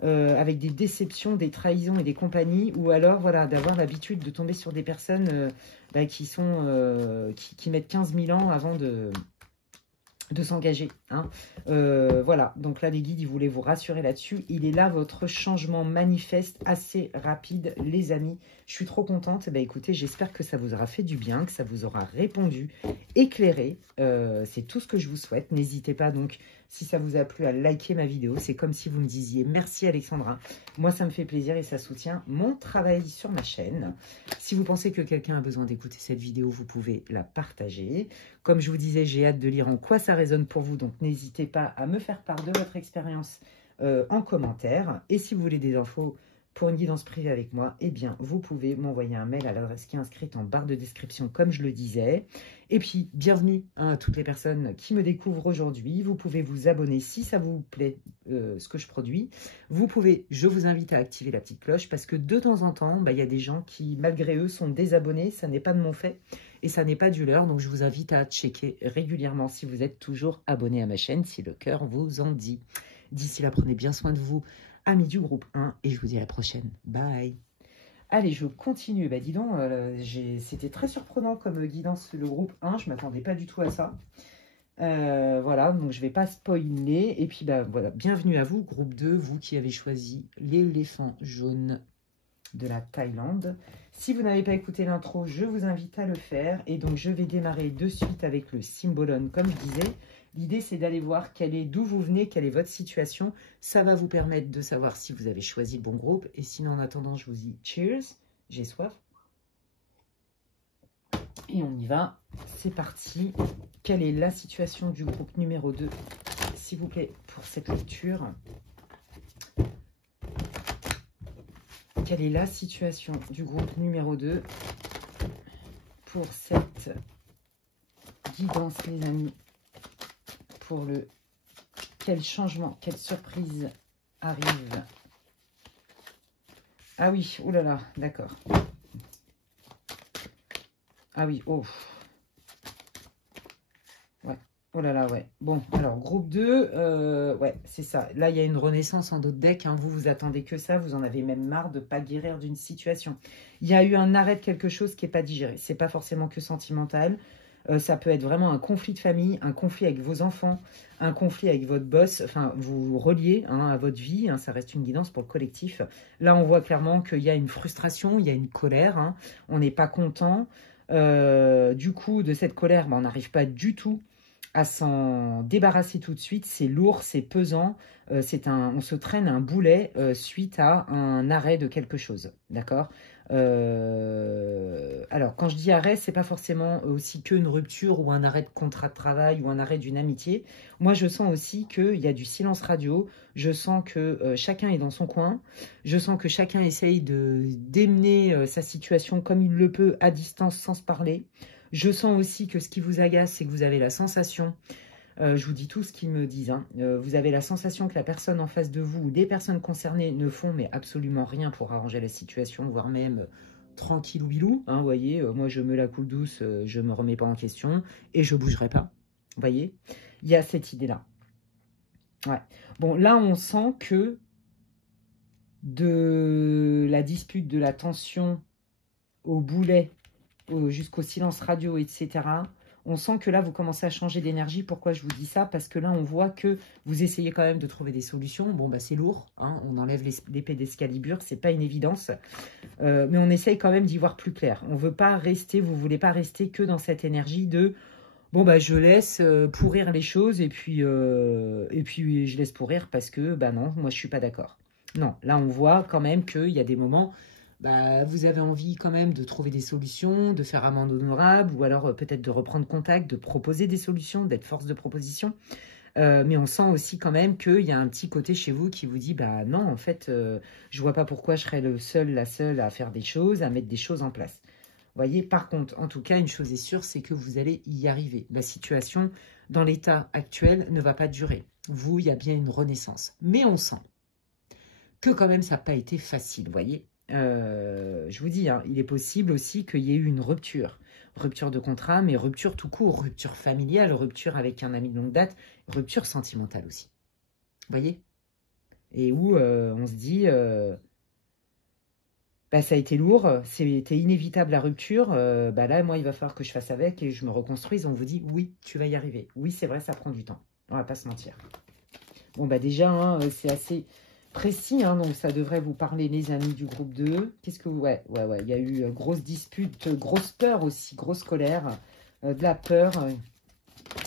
avec des déceptions, des trahisons et des compagnies, ou alors, voilà, d'avoir l'habitude de tomber sur des personnes qui mettent 15 000 ans avant de s'engager. Hein. Voilà, donc là, les guides, ils voulaient vous rassurer là-dessus. Il est là, votre changement manifeste, assez rapide, les amis. Je suis trop contente. Écoutez, j'espère que ça vous aura fait du bien, que ça vous aura répondu, éclairé. C'est tout ce que je vous souhaite. N'hésitez pas, donc, si ça vous a plu, à liker ma vidéo. C'est comme si vous me disiez merci, Alexandra. Moi, ça me fait plaisir et ça soutient mon travail sur ma chaîne. Si vous pensez que quelqu'un a besoin d'écouter cette vidéo, vous pouvez la partager. Comme je vous disais, j'ai hâte de lire en quoi ça résonne pour vous, donc n'hésitez pas à me faire part de votre expérience en commentaire. Et si vous voulez des infos pour une guidance privée avec moi, eh bien, vous pouvez m'envoyer un mail à l'adresse qui est inscrite en barre de description, comme je le disais. Et puis, bienvenue à toutes les personnes qui me découvrent aujourd'hui. Vous pouvez vous abonner si ça vous plaît, ce que je produis. Vous pouvez, je vous invite à activer la petite cloche, parce que de temps en temps, il y a des gens qui, malgré eux, sont désabonnés. Ça n'est pas de mon fait. Et ça n'est pas du leur, donc je vous invite à checker régulièrement si vous êtes toujours abonné à ma chaîne, si le cœur vous en dit. D'ici là, prenez bien soin de vous, amis du groupe 1, et je vous dis à la prochaine. Bye. Allez, je continue. Dis donc, c'était très surprenant comme guidance, le groupe 1, je ne m'attendais pas du tout à ça. Voilà, donc je ne vais pas spoiler. Et puis, voilà, bienvenue à vous, groupe 2, vous qui avez choisi l'éléphant jaune de la Thaïlande. Si vous n'avez pas écouté l'intro, je vous invite à le faire. Et donc, je vais démarrer de suite avec le Symbolon, comme je disais. L'idée, c'est d'aller voir d'où vous venez, quelle est votre situation. Ça va vous permettre de savoir si vous avez choisi le bon groupe. Et sinon, en attendant, je vous dis cheers. J'ai soif. Et on y va. C'est parti. Quelle est la situation du groupe numéro 2, s'il vous plaît, pour cette lecture? Quelle est la situation du groupe numéro 2 pour cette guidance, les amis? Pour le... Quel changement, quelle surprise arrive? Ah oui, oh là là, d'accord. Ah oui, oh. Ouais, oh là là, ouais. Bon, alors, groupe 2, ouais, c'est ça. Là, il y a une renaissance en d'autres decks. Hein. Vous, vous attendez que ça. Vous en avez même marre de ne pas guérir d'une situation. Il y a eu un arrêt de quelque chose qui n'est pas digéré. C'est pas forcément que sentimental. Ça peut être vraiment un conflit de famille, un conflit avec vos enfants, un conflit avec votre boss. Enfin, vous vous reliez hein, à votre vie. Hein, ça reste une guidance pour le collectif. Là, on voit clairement qu'il y a une frustration, il y a une colère. Hein, on n'est pas content. Du coup, de cette colère, on n'arrive pas du tout à s'en débarrasser tout de suite. C'est lourd, c'est pesant, on se traîne un boulet suite à un arrêt de quelque chose, d'accord? Alors, quand je dis arrêt, c'est pas forcément aussi qu'une rupture ou un arrêt de contrat de travail ou un arrêt d'une amitié. Moi, je sens aussi qu'il y a du silence radio. Je sens que chacun est dans son coin. Je sens que chacun essaye d'émener sa situation comme il le peut à distance sans se parler. Je sens aussi que ce qui vous agace, c'est que vous avez la sensation, je vous dis tout ce qu'ils me disent, hein, vous avez la sensation que la personne en face de vous ou des personnes concernées ne font mais absolument rien pour arranger la situation, voire même tranquille ou bilou. Hein, vous voyez, moi je me la coule douce, je ne me remets pas en question et je ne bougerai pas. Vous voyez, il y a cette idée-là. Ouais. Bon, là on sent que de la dispute, de la tension au boulet, jusqu'au silence radio, etc., on sent que là, vous commencez à changer d'énergie. Pourquoi je vous dis ça? Parce que là, on voit que vous essayez quand même de trouver des solutions. Bon, bah c'est lourd, hein, on enlève l'épée d'Excalibur, c'est pas une évidence. Mais on essaye quand même d'y voir plus clair. On veut pas rester, vous voulez pas rester que dans cette énergie de bon, bah je laisse pourrir les choses et puis je laisse pourrir parce que, bah non, moi je suis pas d'accord. Non, là, on voit quand même qu'il y a des moments... Bah, vous avez envie quand même de trouver des solutions, de faire amende honorable, ou alors peut-être de reprendre contact, de proposer des solutions, d'être force de proposition. Mais on sent aussi quand même qu'il y a un petit côté chez vous qui vous dit, bah non, en fait, je vois pas pourquoi je serais le seul, la seule à faire des choses, à mettre des choses en place. Vous voyez, par contre, en tout cas, une chose est sûre, c'est que vous allez y arriver. La situation, dans l'état actuel, ne va pas durer. Vous, il y a bien une renaissance. Mais on sent que quand même, ça n'a pas été facile, vous voyez. Je vous dis, hein, il est possible aussi qu'il y ait eu une rupture. Rupture de contrat, mais rupture tout court, rupture familiale, rupture avec un ami de longue date, rupture sentimentale aussi. Vous voyez? Et où on se dit, bah, ça a été lourd, c'était inévitable la rupture, bah là, moi, il va falloir que je fasse avec et je me reconstruise. On vous dit, oui, tu vas y arriver. Oui, c'est vrai, ça prend du temps. On va pas se mentir. Bon, bah déjà, hein, c'est assez... précis, hein, donc ça devrait vous parler, les amis du groupe 2. Qu'est-ce que vous... Ouais, il y a eu grosse dispute, grosse peur aussi, grosse colère, de la peur,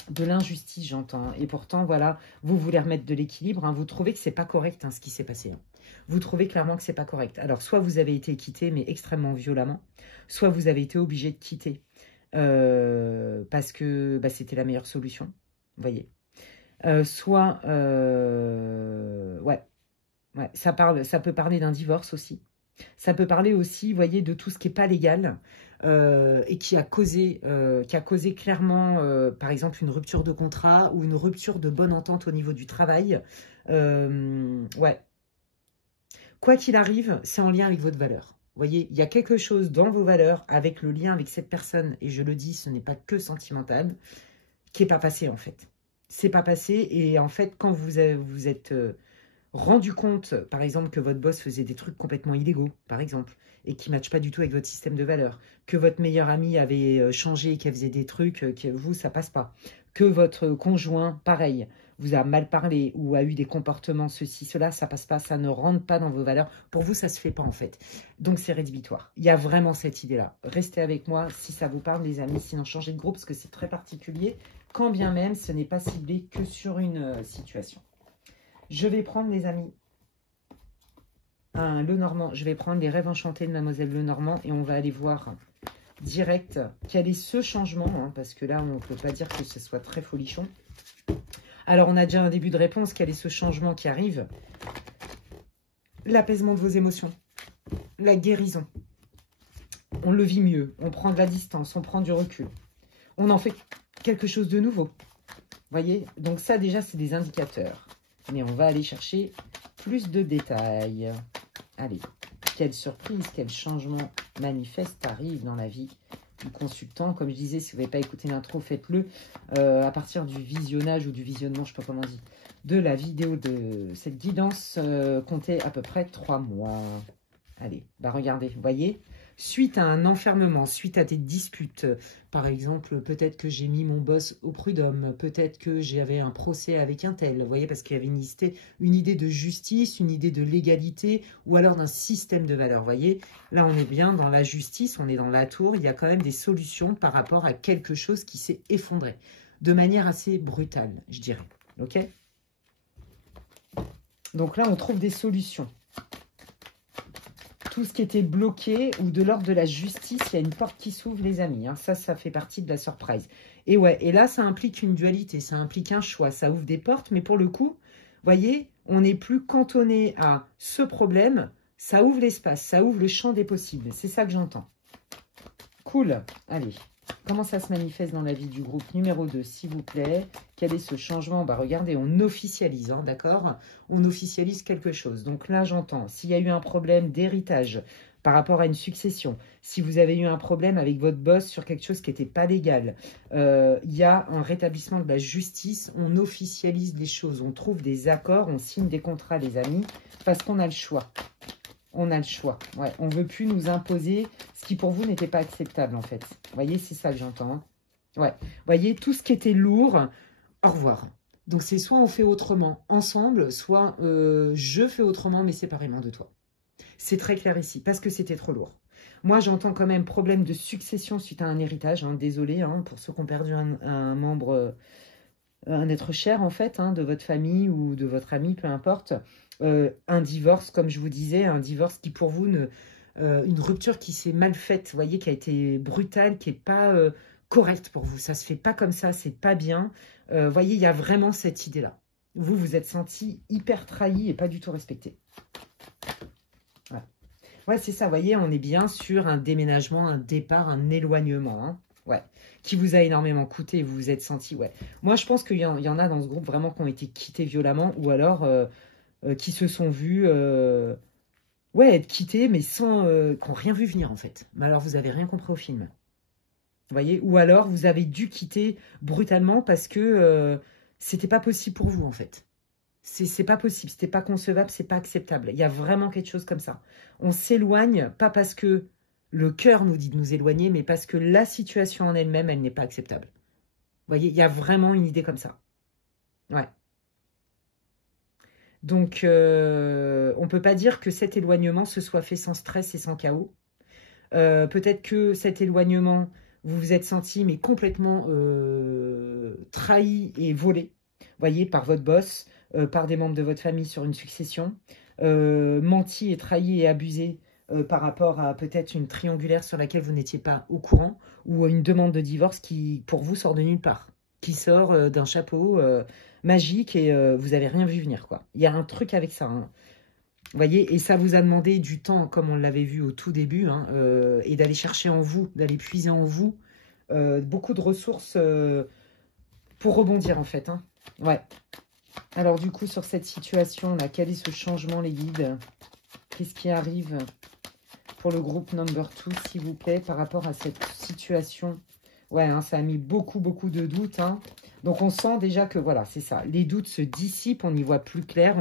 de l'injustice, j'entends. Et pourtant, voilà, vous voulez remettre de l'équilibre, hein, vous trouvez que c'est pas correct hein, ce qui s'est passé. Hein. Vous trouvez clairement que c'est pas correct. Alors, soit vous avez été quitté, mais extrêmement violemment, soit vous avez été obligé de quitter parce que bah, c'était la meilleure solution, vous voyez. Soit, ouais, ça peut parler d'un divorce aussi. Ça peut parler aussi, vous voyez, de tout ce qui n'est pas légal et qui a causé clairement, par exemple, une rupture de contrat ou une rupture de bonne entente au niveau du travail. Ouais. Quoi qu'il arrive, c'est en lien avec votre valeur. Vous voyez, il y a quelque chose dans vos valeurs avec le lien avec cette personne, et je le dis, ce n'est pas que sentimental, qui n'est pas passé en fait. C'est pas passé, et en fait, quand vous êtes... rendu compte, par exemple, que votre boss faisait des trucs complètement illégaux, par exemple, et qui ne matchent pas du tout avec votre système de valeurs, que votre meilleur ami avait changé, qu'elle faisait des trucs, que vous, ça passe pas, que votre conjoint, pareil, vous a mal parlé ou a eu des comportements, ceci, cela, ça passe pas, ça ne rentre pas dans vos valeurs. Pour vous, ça se fait pas, en fait. Donc, c'est rédhibitoire. Il y a vraiment cette idée-là. Restez avec moi si ça vous parle, les amis, sinon changez de groupe, parce que c'est très particulier, quand bien même, ce n'est pas ciblé que sur une situation. Je vais prendre, les amis, un Lenormand. Je vais prendre les rêves enchantés de Mademoiselle Lenormand et on va aller voir direct quel est ce changement, hein, parce que là, on ne peut pas dire que ce soit très folichon. Alors, on a déjà un début de réponse. Quel est ce changement qui arrive? L'apaisement de vos émotions, la guérison. On le vit mieux, on prend de la distance, on prend du recul. On en fait quelque chose de nouveau. Vous voyez? Donc ça, déjà, c'est des indicateurs. Mais on va aller chercher plus de détails. Allez, quelle surprise, quel changement manifeste arrive dans la vie du consultant. Comme je disais, si vous n'avez pas écouté l'intro, faites-le à partir du visionnage ou du visionnement, je ne sais pas comment on dit, de la vidéo de cette guidance. Comptez à peu près 3 mois. Allez, bah regardez, vous voyez, suite à un enfermement, suite à des disputes, par exemple, peut-être que j'ai mis mon boss au prud'homme, peut-être que j'avais un procès avec un tel, vous voyez, parce qu'il y avait une idée de justice, une idée de légalité, ou alors d'un système de valeurs, vous voyez. Là, on est bien dans la justice, on est dans la tour, il y a quand même des solutions par rapport à quelque chose qui s'est effondré. de manière assez brutale, je dirais. Ok? Donc là, on trouve des solutions. Tout ce qui était bloqué ou de l'ordre de la justice, il y a une porte qui s'ouvre, les amis. Hein. Ça fait partie de la surprise. Et ouais, et là, ça implique une dualité, ça implique un choix. Ça ouvre des portes, mais pour le coup, voyez, on n'est plus cantonné à ce problème. Ça ouvre l'espace, ça ouvre le champ des possibles. C'est ça que j'entends. Cool. Allez. Comment ça se manifeste dans la vie du groupe numéro 2, s'il vous plaît? Quel est ce changement? Bah regardez, on officialise, hein, d'accord? On officialise quelque chose. Donc là, j'entends, s'il y a eu un problème d'héritage par rapport à une succession, si vous avez eu un problème avec votre boss sur quelque chose qui n'était pas légal, il y a un rétablissement de la justice, on officialise les choses, on trouve des accords, on signe des contrats, les amis, parce qu'on a le choix. On a le choix. Ouais, on ne veut plus nous imposer ce qui pour vous n'était pas acceptable en fait. Vous voyez, c'est ça que j'entends. Hein. Ouais. Vous voyez, tout ce qui était lourd, au revoir. Donc c'est soit on fait autrement ensemble, soit je fais autrement mais séparément de toi. C'est très clair ici, parce que c'était trop lourd. Moi, j'entends quand même problème de succession suite à un héritage. Hein, désolé hein, pour ceux qui ont perdu un membre, un être cher en fait, hein, de votre famille ou de votre ami, peu importe. Un divorce, comme je vous disais, un divorce qui pour vous, une rupture qui s'est mal faite, vous voyez, qui a été brutale, qui n'est pas correcte pour vous. Ça ne se fait pas comme ça, c'est pas bien. Vous voyez, il y a vraiment cette idée-là. Vous, vous êtes senti hyper trahi et pas du tout respecté. Ouais, ouais c'est ça, vous voyez, on est bien sur un déménagement, un départ, un éloignement. Hein. Ouais, qui vous a énormément coûté, vous vous êtes senti, ouais. Moi, je pense qu'il y en a dans ce groupe vraiment qui ont été quittés violemment ou alors qui se sont vus ouais, être quittés, mais sans qui n'ont rien vu venir, en fait. Mais alors, vous n'avez rien compris au film. Vous voyez? Ou alors, vous avez dû quitter brutalement parce que c'était pas possible pour vous, en fait. C'est pas possible, c'était pas concevable, c'est pas acceptable. Il y a vraiment quelque chose comme ça. On s'éloigne, pas parce que le cœur nous dit de nous éloigner, mais parce que la situation en elle-même, elle n'est pas acceptable. Vous voyez, il y a vraiment une idée comme ça. Ouais. Donc, on ne peut pas dire que cet éloignement se soit fait sans stress et sans chaos. Peut-être que cet éloignement, vous vous êtes senti mais complètement trahi et volé, voyez, par votre boss, par des membres de votre famille sur une succession, menti et trahi et abusé par rapport à peut-être une triangulaire sur laquelle vous n'étiez pas au courant, ou une demande de divorce qui, pour vous, sort de nulle part, qui sort d'un chapeau magique et vous n'avez rien vu venir, quoi. Il y a un truc avec ça, hein. Vous voyez, et ça vous a demandé du temps, comme on l'avait vu au tout début, hein, et d'aller chercher en vous, d'aller puiser en vous beaucoup de ressources pour rebondir, en fait. Hein. Ouais. Alors, du coup, sur cette situation, là, quel est ce changement, les guides? Qu'est-ce qui arrive pour le groupe number 2, s'il vous plaît, par rapport à cette situation? Ouais, hein, ça a mis beaucoup de doutes. Hein. Donc, on sent déjà que, voilà, c'est ça. Les doutes se dissipent, on y voit plus clair.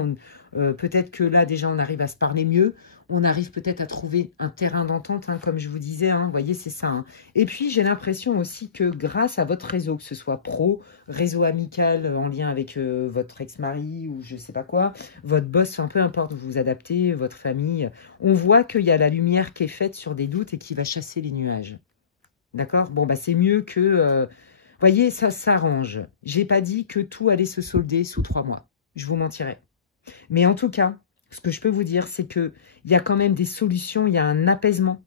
Peut-être que là, déjà, on arrive à se parler mieux. On arrive peut-être à trouver un terrain d'entente, hein, comme je vous disais. Hein, vous voyez, c'est ça. Hein. Et puis, j'ai l'impression aussi que grâce à votre réseau, que ce soit pro, réseau amical en lien avec votre ex-mari ou je sais pas quoi, votre boss, enfin, peu importe, vous vous adaptez, votre famille, on voit qu'il y a la lumière qui est faite sur des doutes et qui va chasser les nuages. D'accord? Bon, bah c'est mieux que... voyez, ça s'arrange. J'ai pas dit que tout allait se solder sous 3 mois. Je vous mentirais. Mais en tout cas, ce que je peux vous dire, c'est qu'il y a quand même des solutions, il y a un apaisement.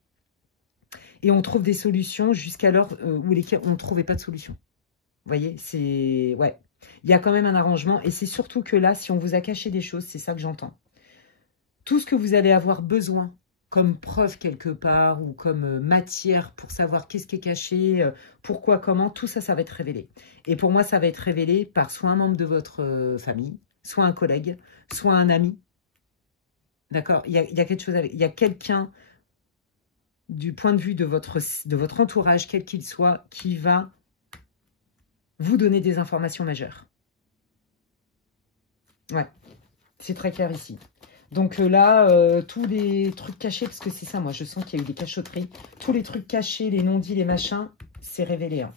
Et on trouve des solutions jusqu'alors où on ne trouvait pas de solution. Vous voyez, c'est... Ouais. Il y a quand même un arrangement. Et c'est surtout que là, si on vous a caché des choses, c'est ça que j'entends. Tout ce que vous allez avoir besoin comme preuve quelque part ou comme matière pour savoir qu'est-ce qui est caché, pourquoi, comment, tout ça, ça va être révélé. Et pour moi, ça va être révélé par soit un membre de votre famille, soit un collègue, soit un ami. D'accord? Il y a quelque chose avec... Il y a quelqu'un du point de vue de votre entourage, quel qu'il soit, qui va vous donner des informations majeures. Ouais, c'est très clair ici. Donc là, tous les trucs cachés, parce que c'est ça, moi, je sens qu'il y a eu des cachotteries. Tous les trucs cachés, les non-dits, les machins, c'est révélé. Hein.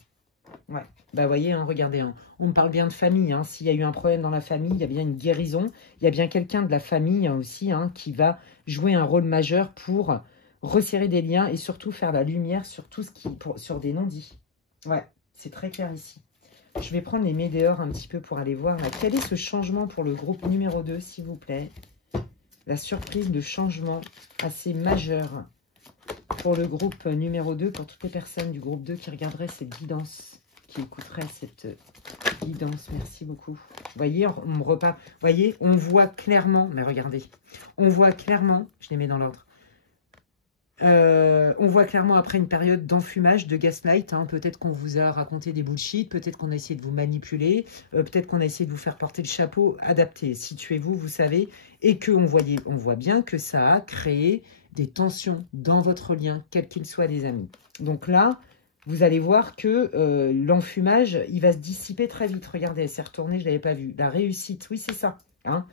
Ouais, bah voyez, hein, regardez, hein, on me parle bien de famille. Hein. S'il y a eu un problème dans la famille, il y a bien une guérison. Il y a bien quelqu'un de la famille hein, aussi hein, qui va jouer un rôle majeur pour resserrer des liens et surtout faire la lumière sur tout ce qui... sur des non-dits. Ouais, c'est très clair ici. Je vais prendre les météores un petit peu pour aller voir. Là. Quel est ce changement pour le groupe numéro 2, s'il vous plaît? La surprise de changement assez majeure pour le groupe numéro 2, pour toutes les personnes du groupe 2 qui regarderaient cette guidance, qui écouteraient cette guidance. Merci beaucoup. Vous voyez, on me repart. Vous voyez, on voit clairement, mais regardez, on voit clairement, je les mets dans l'ordre, on voit clairement après une période d'enfumage, de gaslight, hein, peut-être qu'on vous a raconté des bullshit, peut-être qu'on a essayé de vous manipuler, peut-être qu'on a essayé de vous faire porter le chapeau, adapté, situez-vous, vous savez, et qu'on voit bien que ça a créé des tensions dans votre lien, quel qu'il soit, les amis. Donc là, vous allez voir que l'enfumage, il va se dissiper très vite. Regardez, elle s'est retournée, je ne l'avais pas vu. La réussite, oui, c'est ça, hein.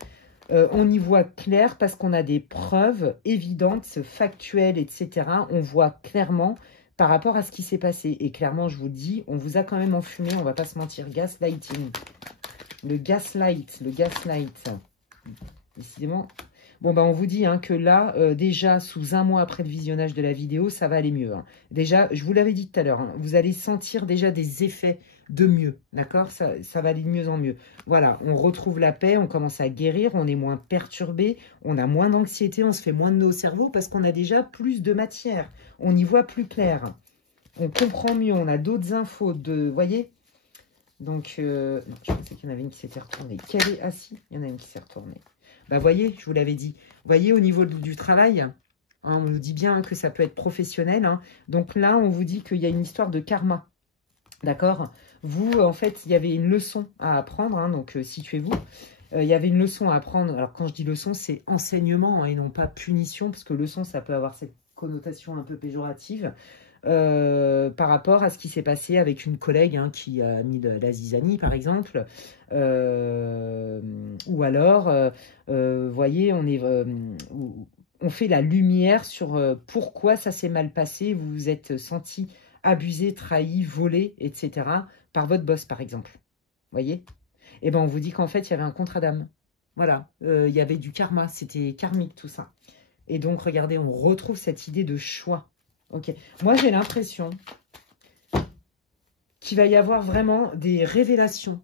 On y voit clair parce qu'on a des preuves évidentes, factuelles, etc. On voit clairement par rapport à ce qui s'est passé. Et clairement, je vous dis, on vous a quand même enfumé, on va pas se mentir. Gaslighting. Le gaslight. Décidément. Bon, ben, on vous dit hein, que là, déjà, sous un mois après le visionnage de la vidéo, ça va aller mieux. Hein. Déjà, je vous l'avais dit tout à l'heure, hein, vous allez sentir déjà des effets de mieux, d'accord, ça va aller de mieux en mieux. Voilà, on retrouve la paix, on commence à guérir, on est moins perturbé, on a moins d'anxiété, on se fait moins de nos cerveaux parce qu'on a déjà plus de matière. On y voit plus clair. On comprend mieux, on a d'autres infos, vous voyez. Donc, je pensais qu'il y en avait une qui s'était retournée. Quelle est assis? Il y en a une qui s'est retournée. Bah, voyez, je vous l'avais dit. Voyez, au niveau du travail, hein, on nous dit bien hein, que ça peut être professionnel. Hein. Donc là, on vous dit qu'il y a une histoire de karma. D'accord? Vous, en fait, il y avait une leçon à apprendre. Hein, donc, situez-vous. Il y avait une leçon à apprendre. Alors, quand je dis leçon, c'est enseignement hein, et non pas punition. Parce que leçon, ça peut avoir cette connotation un peu péjorative. Par rapport à ce qui s'est passé avec une collègue hein, qui a mis de la zizanie, par exemple. Ou alors, voyez, on fait la lumière sur pourquoi ça s'est mal passé. Vous vous êtes senti abusé, trahi, volé, etc. par votre boss, par exemple. Voyez? Et ben on vous dit qu'en fait, il y avait un contrat d'âme. Voilà, il y avait du karma, c'était karmique tout ça. Et donc, regardez, on retrouve cette idée de choix. Ok, moi j'ai l'impression qu'il va y avoir vraiment des révélations,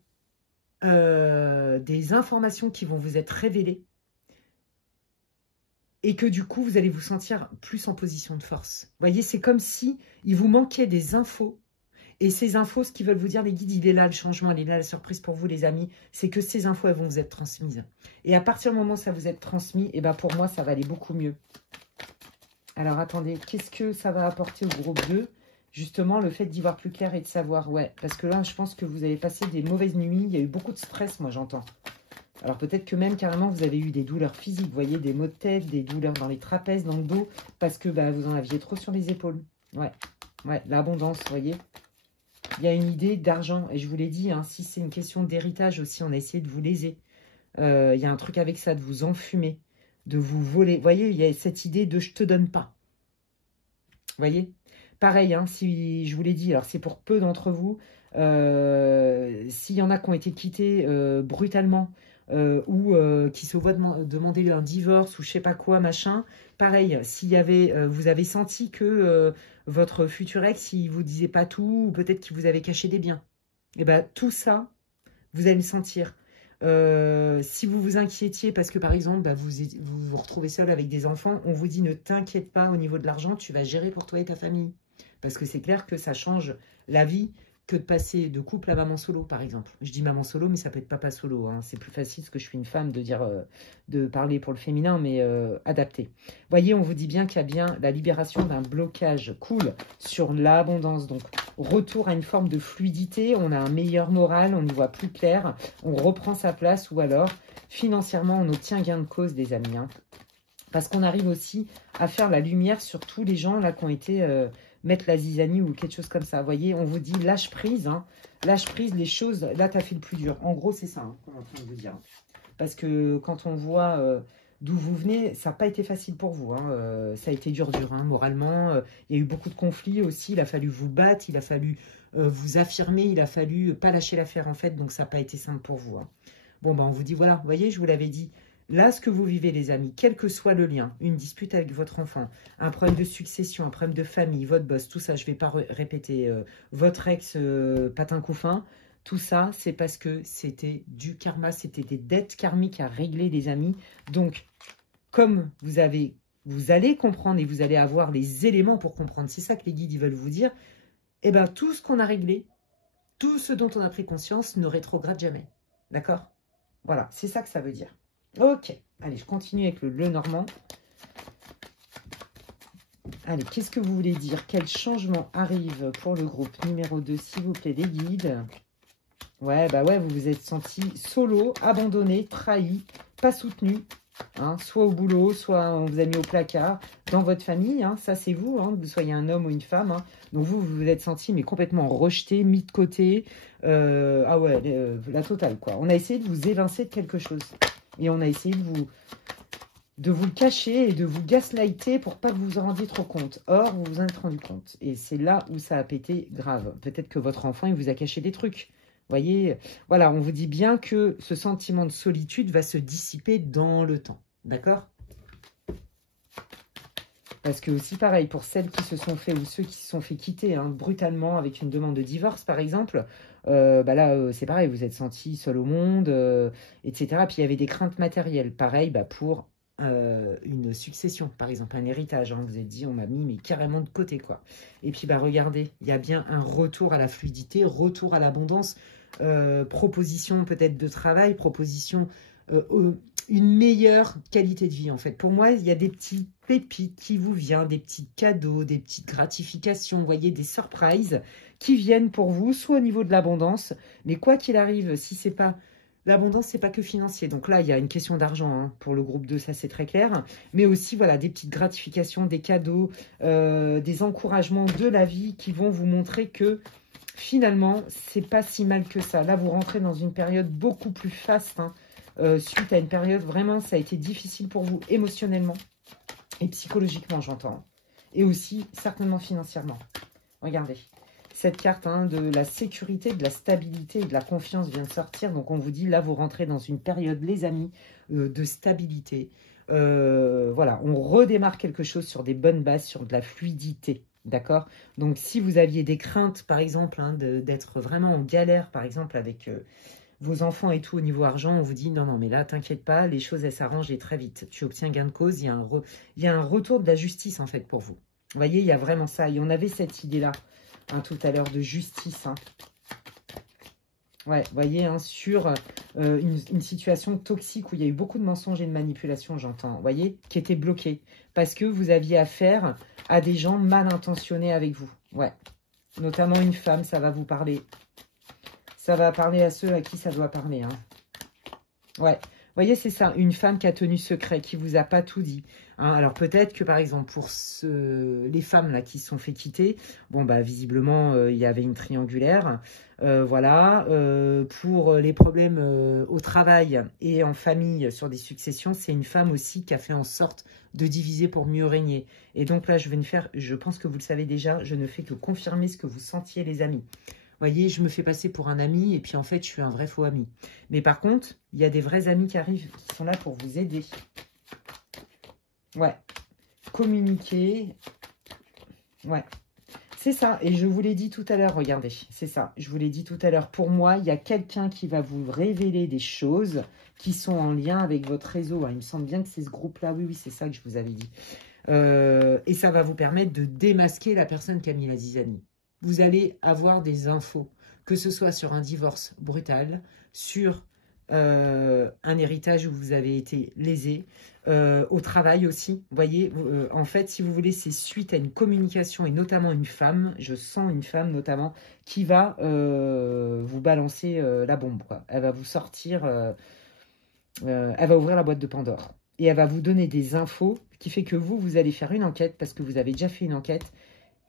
des informations qui vont vous être révélées et que du coup vous allez vous sentir plus en position de force. Vous voyez, c'est comme si il vous manquait des infos et ces infos, ce qu'ils veulent vous dire les guides, il est là le changement, il est là la surprise pour vous les amis, c'est que ces infos elles vont vous être transmises. Et à partir du moment où ça vous est transmis, et ben pour moi ça va aller beaucoup mieux. Alors, attendez, qu'est-ce que ça va apporter au groupe 2? Justement, le fait d'y voir plus clair et de savoir, ouais. Parce que là, je pense que vous avez passé des mauvaises nuits. Il y a eu beaucoup de stress, moi, j'entends. Alors, peut-être que même, carrément, vous avez eu des douleurs physiques. Vous voyez, des maux de tête, des douleurs dans les trapèzes, dans le dos. Parce que bah, vous en aviez trop sur les épaules. Ouais, l'abondance, vous voyez. Il y a une idée d'argent. Et je vous l'ai dit, hein, si c'est une question d'héritage aussi, on a essayé de vous léser. Il y a un truc avec ça, de vous enfumer, de vous voler. Vous voyez, il y a cette idée de « je te donne pas ». Vous voyez? Pareil, hein, si je vous l'ai dit, alors c'est pour peu d'entre vous, s'il y en a qui ont été quittés brutalement ou qui se voient demander un divorce ou je sais pas quoi, machin, pareil, s'il y avait, vous avez senti que votre futur ex, il vous disait pas tout, ou peut-être qu'il vous avait caché des biens, et ben tout ça, vous allez le sentir. Si vous vous inquiétiez parce que par exemple bah, vous retrouvez seul avec des enfants, on vous dit ne t'inquiète pas au niveau de l'argent, tu vas gérer pour toi et ta famille. Parce que c'est clair que ça change la vie que de passer de couple à maman solo par exemple. Je dis maman solo mais ça peut être papa solo. Hein. C'est plus facile parce que je suis une femme de dire de parler pour le féminin mais adapté. Voyez, on vous dit bien qu'il y a bien la libération d'un blocage cool sur l'abondance. Donc retour à une forme de fluidité, on a un meilleur moral, on y voit plus clair, on reprend sa place ou alors financièrement on obtient gain de cause des amis. Hein. Parce qu'on arrive aussi à faire la lumière sur tous les gens là qui ont été mettre la zizanie ou quelque chose comme ça. Vous voyez, on vous dit lâche prise, hein, lâche prise, les choses, là tu as fait le plus dur. En gros c'est ça hein, qu'on est en train de vous dire. Parce que quand on voit d'où vous venez, ça n'a pas été facile pour vous. Hein. Ça a été dur hein, moralement. Il y a eu beaucoup de conflits aussi. Il a fallu vous battre, il a fallu vous affirmer, il a fallu pas lâcher l'affaire en fait. Donc ça n'a pas été simple pour vous. Hein. Bon, ben on vous dit voilà, vous voyez, je vous l'avais dit. Là, ce que vous vivez, les amis, quel que soit le lien, une dispute avec votre enfant, un problème de succession, un problème de famille, votre boss, tout ça, je ne vais pas répéter, votre ex patin couffin, Tout ça, c'est parce que c'était du karma, c'était des dettes karmiques à régler, les amis. Donc, comme vous allez comprendre et vous allez avoir les éléments pour comprendre, c'est ça que les guides ils veulent vous dire, eh bien, tout ce qu'on a réglé, tout ce dont on a pris conscience ne rétrograde jamais. D'accord? Voilà, c'est ça que ça veut dire. Ok, allez, je continue avec le normand. Allez, qu'est-ce que vous voulez dire? Quel changement arrive pour le groupe numéro 2, s'il vous plaît, les guides? Ouais, bah ouais, vous vous êtes senti solo, abandonné, trahi, pas soutenu. Hein, soit au boulot, soit on vous a mis au placard. Dans votre famille, hein, ça c'est vous, hein, que vous soyez un homme ou une femme. Hein. Donc vous vous êtes senti mais complètement rejeté, mis de côté. Ah ouais, la totale quoi. On a essayé de vous évincer de quelque chose. Et on a essayé de vous le cacher et de vous gaslighter pour pas que vous vous en rendiez trop compte. Or, vous vous en êtes rendu compte. Et c'est là où ça a pété grave. Peut-être que votre enfant, il vous a caché des trucs. Voyez, voilà, on vous dit bien que ce sentiment de solitude va se dissiper dans le temps. D'accord? Parce que aussi, pareil, pour celles qui se sont fait ou ceux qui se sont fait quitter hein, brutalement avec une demande de divorce, par exemple, bah là, c'est pareil, vous êtes senti seul au monde, etc. Puis il y avait des craintes matérielles. Pareil, bah, pour une succession, par exemple, un héritage. Hein, vous êtes dit, on m'a mis mais carrément de côté, quoi. Et puis, bah, regardez, il y a bien un retour à la fluidité, retour à l'abondance, proposition peut-être de travail, proposition, une meilleure qualité de vie, en fait. Pour moi, il y a des petits pépites qui vous viennent, des petits cadeaux, des petites gratifications, vous voyez, des surprises qui viennent pour vous, soit au niveau de l'abondance, mais quoi qu'il arrive, si c'est pas... L'abondance, c'est pas que financier. Donc là, il y a une question d'argent hein, pour le groupe 2, ça c'est très clair. Mais aussi, voilà, des petites gratifications, des cadeaux, des encouragements de la vie qui vont vous montrer que finalement, c'est pas si mal que ça. Là, vous rentrez dans une période beaucoup plus faste. Hein, suite à une période, vraiment, ça a été difficile pour vous émotionnellement et psychologiquement, j'entends. Et aussi, certainement financièrement. Regardez. Cette carte hein, de la sécurité, de la stabilité et de la confiance vient de sortir. Donc, on vous dit, là, vous rentrez dans une période, les amis, de stabilité. Voilà, on redémarre quelque chose sur des bonnes bases, sur de la fluidité. D'accord? Donc, si vous aviez des craintes, par exemple, hein, d'être vraiment en galère, par exemple, avec vos enfants et tout au niveau argent, on vous dit, non, non, mais là, t'inquiète pas, les choses, elles s'arrangent et très vite. Tu obtiens gain de cause, il y a un retour de la justice, en fait, pour vous. Vous voyez, il y a vraiment ça. Et on avait cette idée-là. Hein, tout à l'heure de justice. Hein. Ouais, vous voyez, hein, sur une situation toxique où il y a eu beaucoup de mensonges et de manipulations, j'entends, vous voyez, qui étaient bloqués. Parce que vous aviez affaire à des gens mal intentionnés avec vous. Ouais, notamment une femme, ça va vous parler. Ça va parler à ceux à qui ça doit parler. Hein. Ouais, vous voyez, c'est ça, une femme qui a tenu secret, qui vous a pas tout dit. Hein, alors peut-être que par exemple pour les femmes là qui se sont fait quitter, bon bah visiblement il y avait une triangulaire, voilà. Pour les problèmes au travail et en famille sur des successions, c'est une femme aussi qui a fait en sorte de diviser pour mieux régner. Et donc là je vais faire, je pense que vous le savez déjà, je ne fais que confirmer ce que vous sentiez les amis. Vous voyez, je me fais passer pour un ami et puis en fait, je suis un vrai faux ami. Mais par contre, il y a des vrais amis qui arrivent, qui sont là pour vous aider. Ouais. Communiquer. Ouais. C'est ça. Et je vous l'ai dit tout à l'heure, regardez. C'est ça. Je vous l'ai dit tout à l'heure. Pour moi, il y a quelqu'un qui va vous révéler des choses qui sont en lien avec votre réseau. Il me semble bien que c'est ce groupe-là. Oui, oui, c'est ça que je vous avais dit. Et ça va vous permettre de démasquer la personne qui a mis la zizanie. Vous allez avoir des infos, que ce soit sur un divorce brutal, sur un héritage où vous avez été lésé, au travail aussi. Vous voyez, en fait, si vous voulez, c'est suite à une communication et notamment une femme, je sens une femme notamment, qui va vous balancer la bombe. Quoi. Elle va vous sortir, elle va ouvrir la boîte de Pandore. Et elle va vous donner des infos qui fait que vous allez faire une enquête parce que vous avez déjà fait une enquête.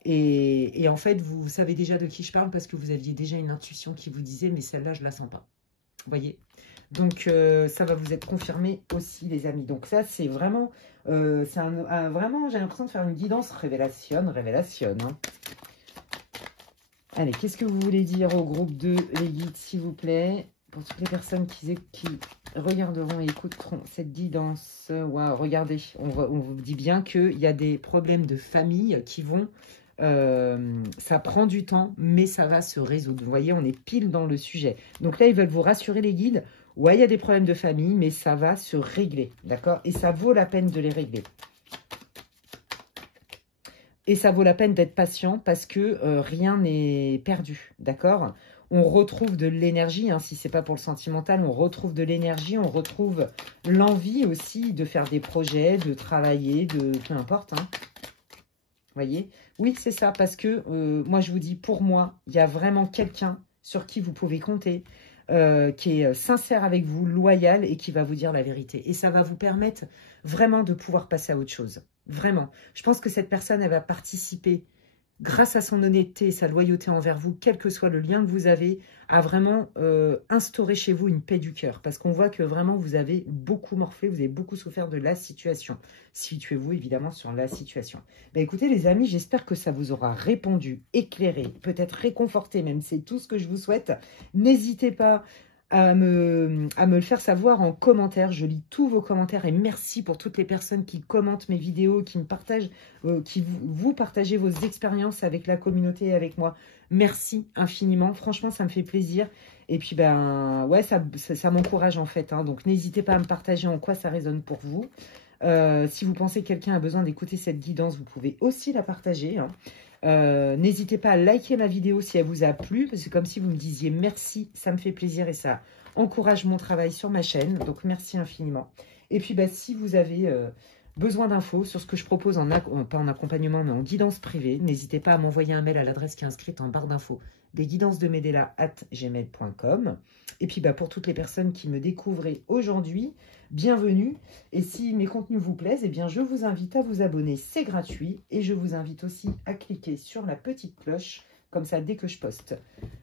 Et en fait, vous savez déjà de qui je parle parce que vous aviez déjà une intuition qui vous disait « mais celle-là, je ne la sens pas ». Vous voyez? Donc, ça va vous être confirmé aussi, les amis. Donc, ça, c'est vraiment... vraiment, j'ai l'impression de faire une guidance révélation. Hein. Allez, qu'est-ce que vous voulez dire au groupe 2, les guides, s'il vous plaît? Pour toutes les personnes qui regarderont et écouteront cette guidance. Waouh, regardez, on vous dit bien qu'il y a des problèmes de famille qui vont... Ça prend du temps, mais ça va se résoudre. Vous voyez, on est pile dans le sujet. Donc là, ils veulent vous rassurer, les guides. Ouais, il y a des problèmes de famille, mais ça va se régler, d'accord? Et ça vaut la peine de les régler. Et ça vaut la peine d'être patient parce que rien n'est perdu, d'accord? On retrouve de l'énergie, hein, si ce n'est pas pour le sentimental, on retrouve de l'énergie, on retrouve l'envie aussi de faire des projets, de travailler, de peu importe, hein. Voyez? Oui, c'est ça, parce que moi, je vous dis, pour moi, il y a vraiment quelqu'un sur qui vous pouvez compter, qui est sincère avec vous, loyal et qui va vous dire la vérité. Et ça va vous permettre vraiment de pouvoir passer à autre chose. Vraiment. Je pense que cette personne, elle va participer, grâce à son honnêteté et sa loyauté envers vous, quel que soit le lien que vous avez, à vraiment instaurer chez vous une paix du cœur. Parce qu'on voit que vraiment, vous avez beaucoup morflé, vous avez beaucoup souffert de la situation. Situez-vous évidemment sur la situation. Ben, écoutez les amis, j'espère que ça vous aura répondu, éclairé, peut-être réconforté même. C'est tout ce que je vous souhaite. N'hésitez pas à me le faire savoir en commentaire. Je lis tous vos commentaires et merci pour toutes les personnes qui commentent mes vidéos, qui me partagent, qui vous partagez vos expériences avec la communauté et avec moi. Merci infiniment. Franchement, ça me fait plaisir. Et puis, ben, ouais, ça m'encourage en fait, hein. Donc, n'hésitez pas à me partager en quoi ça résonne pour vous. Si vous pensez que quelqu'un a besoin d'écouter cette guidance, vous pouvez aussi la partager, hein. N'hésitez pas à liker ma vidéo si elle vous a plu, parce que comme si vous me disiez merci, ça me fait plaisir et ça encourage mon travail sur ma chaîne. Donc, merci infiniment. Et puis, bah, si vous avez besoin d'infos sur ce que je propose, pas en accompagnement, mais en guidance privée, n'hésitez pas à m'envoyer un mail à l'adresse qui est inscrite en barre d'infos, desguidancesdemedela@gmail.com. Et puis, bah, pour toutes les personnes qui me découvrent aujourd'hui, bienvenue. Et si mes contenus vous plaisent, eh bien, je vous invite à vous abonner, c'est gratuit. Et je vous invite aussi à cliquer sur la petite cloche, comme ça, dès que je poste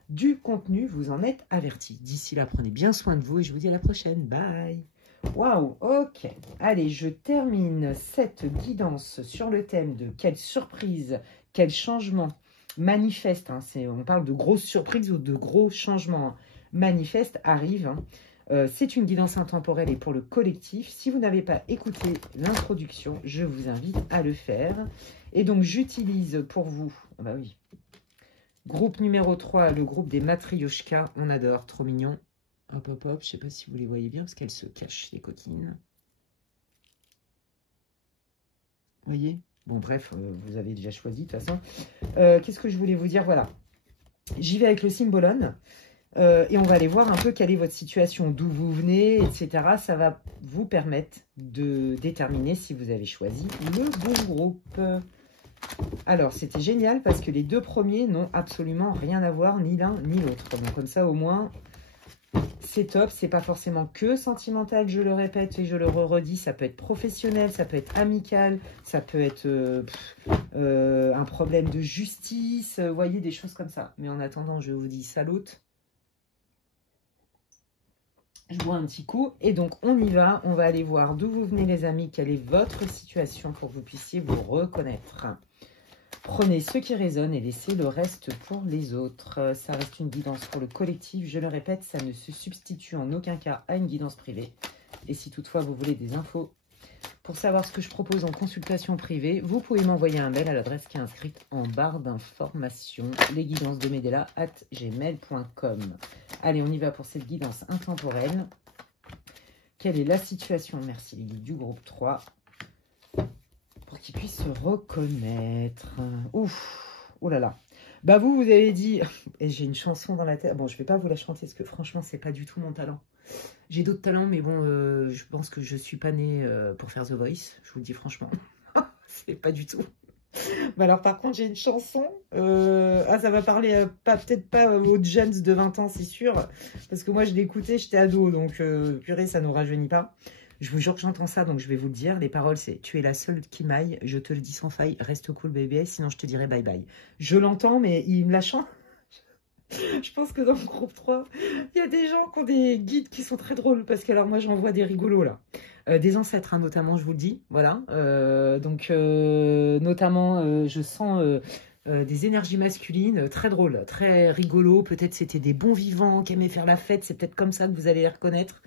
du contenu, vous en êtes avertis. D'ici là, prenez bien soin de vous et je vous dis à la prochaine. Bye! Waouh, ok. Allez, je termine cette guidance sur le thème de quelle surprise, quel changement manifeste, hein, on parle de grosses surprises ou de gros changements manifestes arrivent, hein. C'est une guidance intemporelle et pour le collectif. Si vous n'avez pas écouté l'introduction, je vous invite à le faire. Et donc, j'utilise pour vous, ah bah oui, groupe numéro 3, le groupe des Matryoshka. On adore, trop mignon. Hop, hop, hop, je ne sais pas si vous les voyez bien parce qu'elles se cachent, les coquines. Vous voyez? Bon, bref, vous avez déjà choisi de toute façon. Qu'est-ce que je voulais vous dire? Voilà. J'y vais avec le symbolone. Et on va aller voir un peu quelle est votre situation, d'où vous venez, etc. Ça va vous permettre de déterminer si vous avez choisi le bon groupe. Alors, c'était génial parce que les deux premiers n'ont absolument rien à voir, ni l'un ni l'autre. Donc, comme ça, au moins, c'est top. C'est pas forcément que sentimental, je le répète et je le redis. Ça peut être professionnel, ça peut être amical, ça peut être un problème de justice, vous voyez, des choses comme ça. Mais en attendant, je vous dis salut. Je bois un petit coup et donc on y va. On va aller voir d'où vous venez les amis, quelle est votre situation pour que vous puissiez vous reconnaître. Prenez ce qui résonne et laissez le reste pour les autres. Ça reste une guidance pour le collectif. Je le répète, ça ne se substitue en aucun cas à une guidance privée. Et si toutefois vous voulez des infos pour savoir ce que je propose en consultation privée, vous pouvez m'envoyer un mail à l'adresse qui est inscrite en barre d'information, lesguidancesdemedela@gmail.com. Allez, on y va pour cette guidance intemporelle. Quelle est la situation? Merci les guides du groupe 3. Pour qu'ils puissent se reconnaître. Ouf, oh là là. Bah vous avez dit, et j'ai une chanson dans la tête. Bon, je vais pas vous la chanter parce que franchement, c'est pas du tout mon talent. J'ai d'autres talents, mais bon, je pense que je suis pas née pour faire The Voice. Je vous le dis franchement. C'est pas du tout. Bah alors par contre, j'ai une chanson. Ça va parler peut-être pas aux jeunes de 20 ans, c'est sûr. Parce que moi, je l'écoutais, j'étais ado. Donc, purée, ça nous rajeunit pas. Je vous jure que j'entends ça, donc je vais vous le dire. Les paroles, c'est « Tu es la seule qui m'aille, je te le dis sans faille, reste cool bébé, sinon je te dirai bye bye ». Je l'entends, mais il me la chante. Je pense que dans le groupe 3, il y a des gens qui ont des guides qui sont très drôles. Parce que alors moi, j'en vois des rigolos là. Des ancêtres, hein, notamment, je vous le dis. Voilà. Notamment, je sens des énergies masculines très drôles, très rigolos. Peut-être c'était des bons vivants qui aimaient faire la fête. C'est peut-être comme ça que vous allez les reconnaître.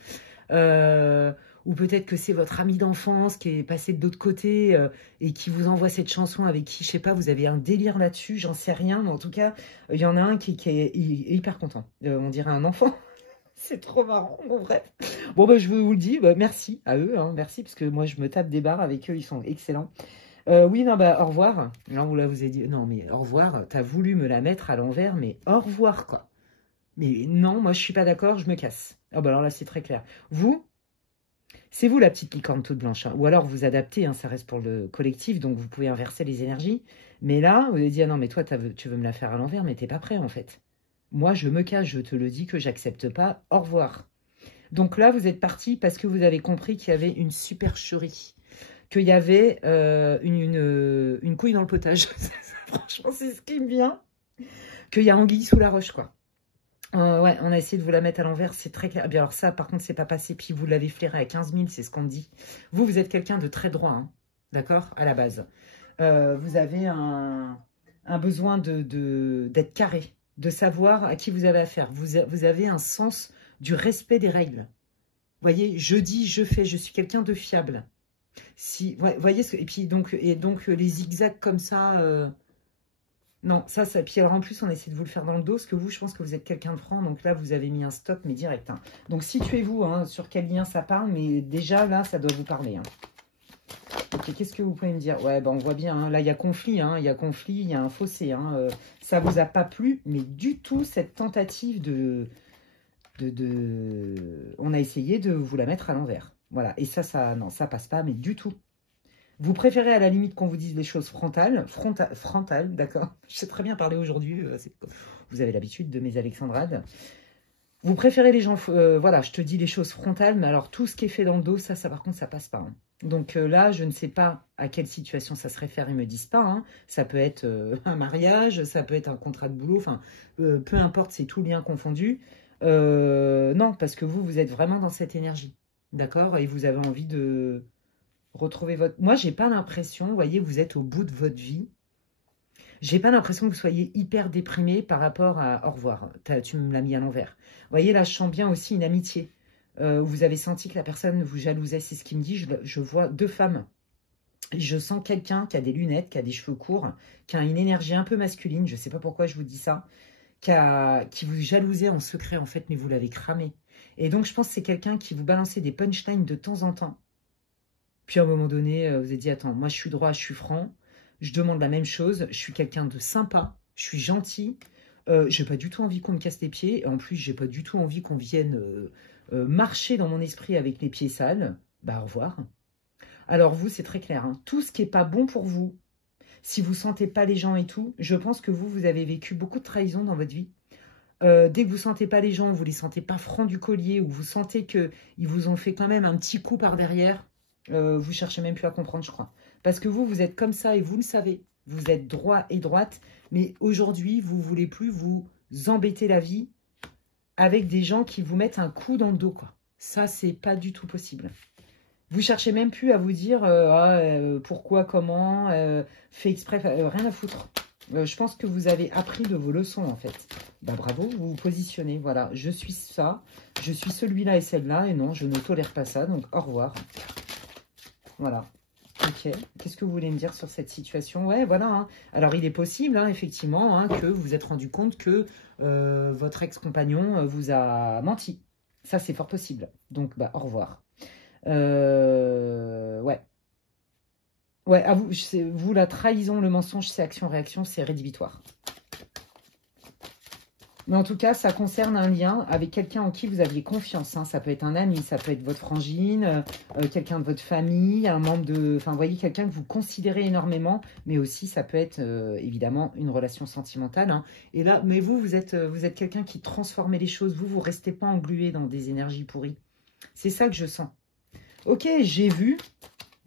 ou peut-être que c'est votre ami d'enfance qui est passé de l'autre côté et qui vous envoie cette chanson avec qui, je sais pas, vous avez un délire là-dessus, j'en sais rien, mais en tout cas, il y en a un qui est hyper content. On dirait un enfant. C'est trop marrant, bon bref. Bon, bah, je vous le dis, bah, merci à eux, hein, merci, parce que moi, je me tape des barres avec eux, ils sont excellents. Oui, non, bah, au revoir. Là, vous avez dit, non, mais au revoir, t'as voulu me la mettre à l'envers, mais au revoir, quoi. Mais non, moi, je suis pas d'accord, je me casse. Ah, bah, alors là, c'est très clair. Vous, c'est vous la petite licorne toute blanche, hein. Ou alors, vous adaptez, hein, ça reste pour le collectif, donc vous pouvez inverser les énergies. Mais là, vous avez dit, ah non, mais toi, tu veux me la faire à l'envers, mais t'es pas prêt, en fait. Moi, je me cache, je te le dis que j'accepte pas. Au revoir. Donc là, vous êtes parti parce que vous avez compris qu'il y avait une supercherie, qu'il y avait une couille dans le potage. Franchement, c'est ce qui me vient. Qu'il y a anguille sous la roche, quoi. Ouais, on a essayé de vous la mettre à l'envers, c'est très clair. Bien alors ça, par contre, c'est pas passé. Puis vous l'avez flairé à 15 000, c'est ce qu'on dit. Vous êtes quelqu'un de très droit, hein, d'accord, à la base. Vous avez un besoin d'être carré, de savoir à qui vous avez affaire. Vous avez un sens du respect des règles. Vous voyez, je dis, je fais, je suis quelqu'un de fiable. Si, ouais, voyez, et donc les zigzags comme ça, non, ça, puis alors en plus, on essaie de vous le faire dans le dos, parce que vous, je pense que vous êtes quelqu'un de franc, donc là, vous avez mis un stop, mais direct, hein. Donc, situez-vous, hein, sur quel lien ça parle, mais déjà, là, ça doit vous parler, hein. Ok, qu'est-ce que vous pouvez me dire? Ouais, ben, on voit bien, hein, là, il y a conflit, hein, il y a conflit, il y a un fossé, hein, ça vous a pas plu, mais du tout, cette tentative on a essayé de vous la mettre à l'envers. Voilà, et ça, non, ça passe pas, mais du tout. Vous préférez à la limite qu'on vous dise les choses frontales, d'accord? Je sais très bien parler aujourd'hui, vous avez l'habitude de mes alexandrades. Vous préférez les gens, voilà, je te dis les choses frontales, mais alors tout ce qui est fait dans le dos, ça par contre, ça passe pas, hein. Donc là, je ne sais pas à quelle situation ça se réfère, ils me disent pas, hein. Ça peut être un mariage, ça peut être un contrat de boulot, enfin, peu importe, c'est tout lien confondu. Non, parce que vous êtes vraiment dans cette énergie, d'accord? Et vous avez envie de retrouver votre... Moi, j'ai pas l'impression, vous voyez, vous êtes au bout de votre vie. J'ai pas l'impression que vous soyez hyper déprimé par rapport à... Au revoir, tu me l'as mis à l'envers. Vous voyez, là, je sens bien aussi une amitié. Vous avez senti que la personne vous jalousait, c'est ce qu'il me dit. Je vois deux femmes. Je sens quelqu'un qui a des lunettes, qui a des cheveux courts, qui a une énergie un peu masculine, je sais pas pourquoi je vous dis ça, qui vous jalousait en secret, en fait, mais vous l'avez cramé. Et donc, je pense que c'est quelqu'un qui vous balançait des punchlines de temps en temps. Puis à un moment donné, vous avez dit, attends, moi je suis droit, je suis franc, je demande la même chose, je suis quelqu'un de sympa, je suis gentil, j'ai pas du tout envie qu'on me casse les pieds, et en plus j'ai pas du tout envie qu'on vienne marcher dans mon esprit avec les pieds sales, bah au revoir. Alors vous, c'est très clair, hein, tout ce qui est pas bon pour vous, si vous sentez pas les gens et tout, je pense que vous avez vécu beaucoup de trahison dans votre vie. Dès que vous sentez pas les gens, vous les sentez pas francs du collier, ou vous sentez qu'ils vous ont fait quand même un petit coup par derrière, vous cherchez même plus à comprendre, je crois. Parce que vous êtes comme ça et vous le savez. Vous êtes droit et droite, mais aujourd'hui, vous voulez plus vous embêter la vie avec des gens qui vous mettent un coup dans le dos, quoi. Ça, c'est pas du tout possible. Vous cherchez même plus à vous dire pourquoi, comment, fait exprès, rien à foutre. Je pense que vous avez appris de vos leçons, en fait. Bah, bravo, vous vous positionnez. Voilà, je suis ça, je suis celui-là et celle-là, et non, je ne tolère pas ça, donc au revoir. Voilà. Ok. Qu'est-ce que vous voulez me dire sur cette situation? Ouais, voilà, hein. Alors, il est possible, hein, effectivement, hein, que vous vous êtes rendu compte que votre ex-compagnon vous a menti. Ça, c'est fort possible. Donc, bah, au revoir. Ouais. Ouais, à vous, vous, la trahison, le mensonge, c'est action-réaction, c'est rédhibitoire. Mais en tout cas, ça concerne un lien avec quelqu'un en qui vous aviez confiance, hein. Ça peut être un ami, ça peut être votre frangine, quelqu'un de votre famille, un membre de... Enfin, vous voyez, quelqu'un que vous considérez énormément, mais aussi, ça peut être, évidemment, une relation sentimentale, hein. Et là, mais vous êtes quelqu'un qui transforme les choses. Vous restez pas englué dans des énergies pourries. C'est ça que je sens. Ok, j'ai vu...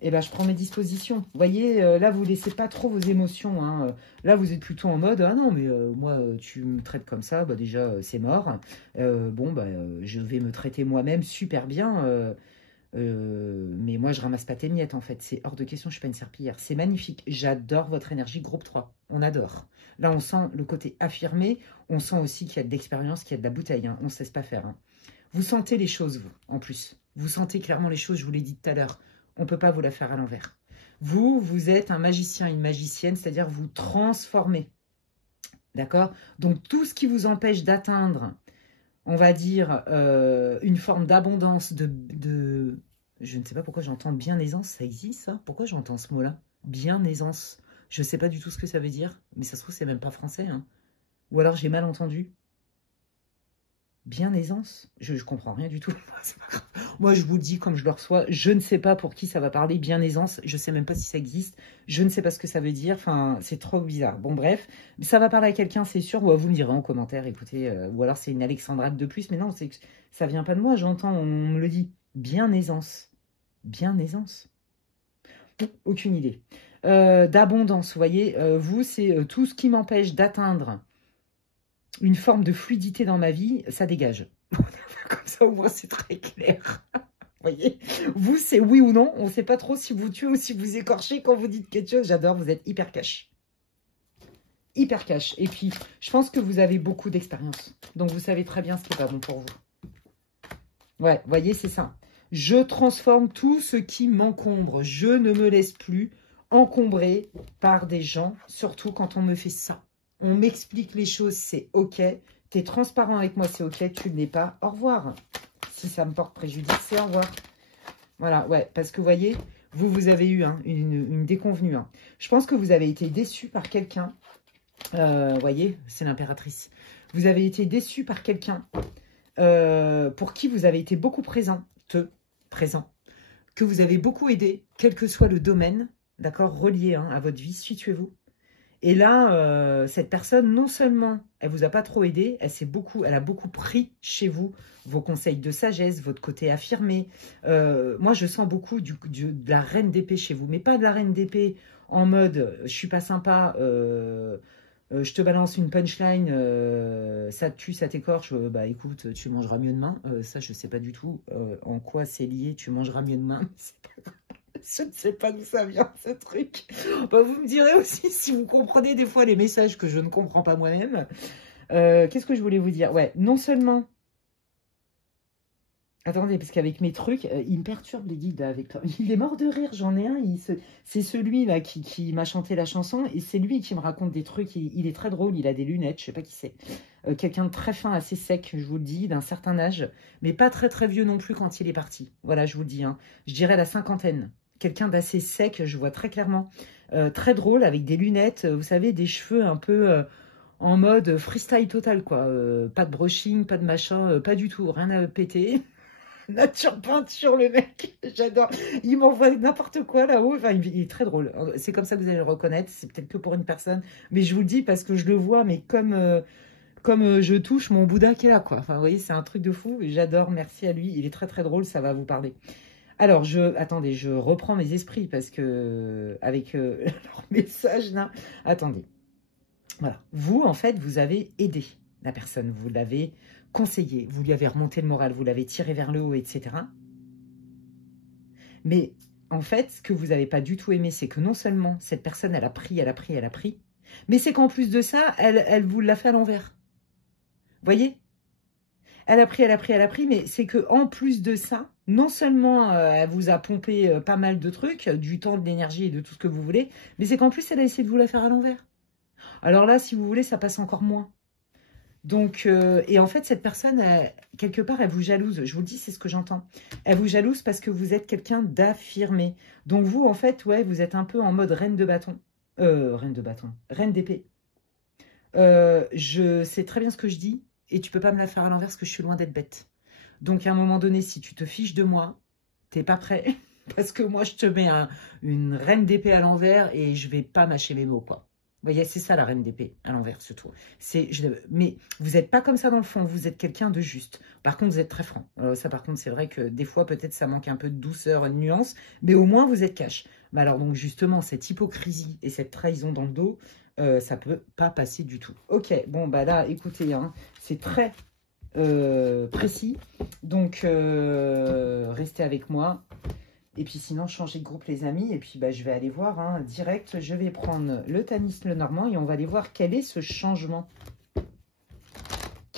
Eh ben, je prends mes dispositions. Vous voyez, là, vous ne laissez pas trop vos émotions, hein. Là, vous êtes plutôt en mode, ah non, mais moi, tu me traites comme ça, bah déjà, c'est mort. Bon, bah, je vais me traiter moi-même super bien. Mais moi, je ramasse pas tes miettes, en fait. C'est hors de question, je suis pas une serpillière. C'est magnifique. J'adore votre énergie groupe 3. On adore. Là, on sent le côté affirmé. On sent aussi qu'il y a de l'expérience, qu'il y a de la bouteille, hein. On ne se laisse pas faire, hein. Vous sentez les choses, vous, en plus. Vous sentez clairement les choses, je vous l'ai dit tout à l'heure. On ne peut pas vous la faire à l'envers. Vous, vous êtes un magicien, une magicienne, c'est-à-dire vous transformez. D'accord? Donc, tout ce qui vous empêche d'atteindre, on va dire, une forme d'abondance, je ne sais pas pourquoi j'entends bien-aisance, ça existe, ça? Pourquoi j'entends ce mot-là? Bien-aisance. Je ne sais pas du tout ce que ça veut dire, mais ça se trouve, c'est même pas français, hein. Ou alors, j'ai mal entendu. Bien-aisance? Je comprends rien du tout. C'est pas grave. Moi, je vous le dis comme je le reçois. Je ne sais pas pour qui ça va parler. Bien-aisance, je ne sais même pas si ça existe. Je ne sais pas ce que ça veut dire. Enfin, c'est trop bizarre. Bon, bref. Ça va parler à quelqu'un, c'est sûr. Ou vous me direz en commentaire, écoutez. Ou alors, c'est une Alexandrate de plus. Mais non, ça vient pas de moi. J'entends, on me le dit. Bien-aisance. Bien-aisance. Aucune idée. D'abondance, vous voyez. Vous, c'est tout ce qui m'empêche d'atteindre une forme de fluidité dans ma vie, ça dégage. Comme ça, au moins, c'est très clair. Vous voyez, vous, c'est oui ou non. On ne sait pas trop si vous tuez ou si vous écorchez quand vous dites quelque chose. J'adore, vous êtes hyper cash. Hyper cash. Et puis, je pense que vous avez beaucoup d'expérience. Donc, vous savez très bien ce qui n'est pas bon pour vous. Ouais, vous voyez, c'est ça. Je transforme tout ce qui m'encombre. Je ne me laisse plus encombrer par des gens, surtout quand on me fait ça. On m'explique les choses, c'est OK. Tu es transparent avec moi, c'est OK. Tu ne l'es pas, au revoir. Si ça me porte préjudice, c'est au revoir. Voilà, ouais, parce que vous voyez, vous avez eu une déconvenue. Je pense que vous avez été déçu par quelqu'un. Vous voyez, c'est l'impératrice. Vous avez été déçu par quelqu'un pour qui vous avez été beaucoup présent, que vous avez beaucoup aidé, quel que soit le domaine, d'accord, relié à votre vie, situez-vous. Et là, cette personne, non seulement elle vous a pas trop aidé, elle a beaucoup pris chez vous vos conseils de sagesse, votre côté affirmé. Moi, je sens beaucoup de la reine d'épée chez vous, mais pas de la reine d'épée en mode je suis pas sympa, je te balance une punchline, ça te tue, ça t'écorche, bah écoute, tu mangeras mieux demain. Ça, je sais pas du tout en quoi c'est lié, tu mangeras mieux demain. C'est pas grave. Je ne sais pas d'où ça vient, ce truc. Bah, vous me direz aussi si vous comprenez des fois les messages que je ne comprends pas moi-même. Qu'est-ce que je voulais vous dire? Ouais, non seulement... Attendez, parce qu'avec mes trucs, il me perturbe les guides. Il est mort de rire, j'en ai un. C'est celui-là qui m'a chanté la chanson. Et c'est lui qui me raconte des trucs. Il est très drôle, il a des lunettes, je ne sais pas qui c'est. Quelqu'un de très fin, assez sec, je vous le dis, d'un certain âge. Mais pas très très vieux non plus quand il est parti. Voilà, je vous le dis. Je dirais la cinquantaine. Quelqu'un d'assez sec, je vois très clairement. Très drôle, avec des lunettes, vous savez, des cheveux un peu en mode freestyle total, quoi. Pas de brushing, pas de machin, pas du tout, rien à péter. Nature peinture, le mec, j'adore. Il m'envoie n'importe quoi là-haut. Enfin, il est très drôle. C'est comme ça que vous allez le reconnaître. C'est peut-être que pour une personne. Mais je vous le dis parce que je le vois, mais comme je touche mon Bouddha qui est là, quoi. Enfin, vous voyez, c'est un truc de fou. J'adore, merci à lui. Il est très très drôle, ça va vous parler. Alors, attendez, je reprends mes esprits parce que avec leur message là, attendez. Voilà, vous en fait, vous avez aidé la personne, vous l'avez conseillé, vous lui avez remonté le moral, vous l'avez tiré vers le haut, etc. Mais en fait, ce que vous n'avez pas du tout aimé, c'est que non seulement cette personne, elle a pris, mais c'est qu'en plus de ça, elle vous l'a fait à l'envers. Vous voyez? Elle a pris, mais c'est que en plus de ça, non seulement elle vous a pompé pas mal de trucs, du temps, de l'énergie et de tout ce que vous voulez, mais c'est qu'en plus, elle a essayé de vous la faire à l'envers. Alors là, si vous voulez, ça passe encore moins. Donc, et en fait, cette personne, quelque part, elle vous jalouse. Je vous le dis, c'est ce que j'entends. Elle vous jalouse parce que vous êtes quelqu'un d'affirmé. Donc vous, en fait, ouais, vous êtes un peu en mode reine de bâton. Reine d'épée. Je sais très bien ce que je dis et tu peux pas me la faire à l'envers parce que je suis loin d'être bête. Donc, à un moment donné, si tu te fiches de moi, t'es pas prêt parce que moi, je te mets une reine d'épée à l'envers et je vais pas mâcher mes mots, quoi. Vous voyez, c'est ça la reine d'épée, à l'envers surtout. Mais vous n'êtes pas comme ça dans le fond, vous êtes quelqu'un de juste. Par contre, vous êtes très franc. Ça, par contre, c'est vrai que des fois, peut-être, ça manque un peu de douceur, de nuance, mais au moins, vous êtes cash. Mais alors, donc, justement, cette hypocrisie et cette trahison dans le dos, ça peut pas passer du tout. Ok, bon, bah là, écoutez, c'est très précis. Donc, restez avec moi. Et puis sinon, changez de groupe les amis. Et puis bah, je vais aller voir direct. Je vais prendre le Tanis le Normand et on va aller voir quel est ce changement.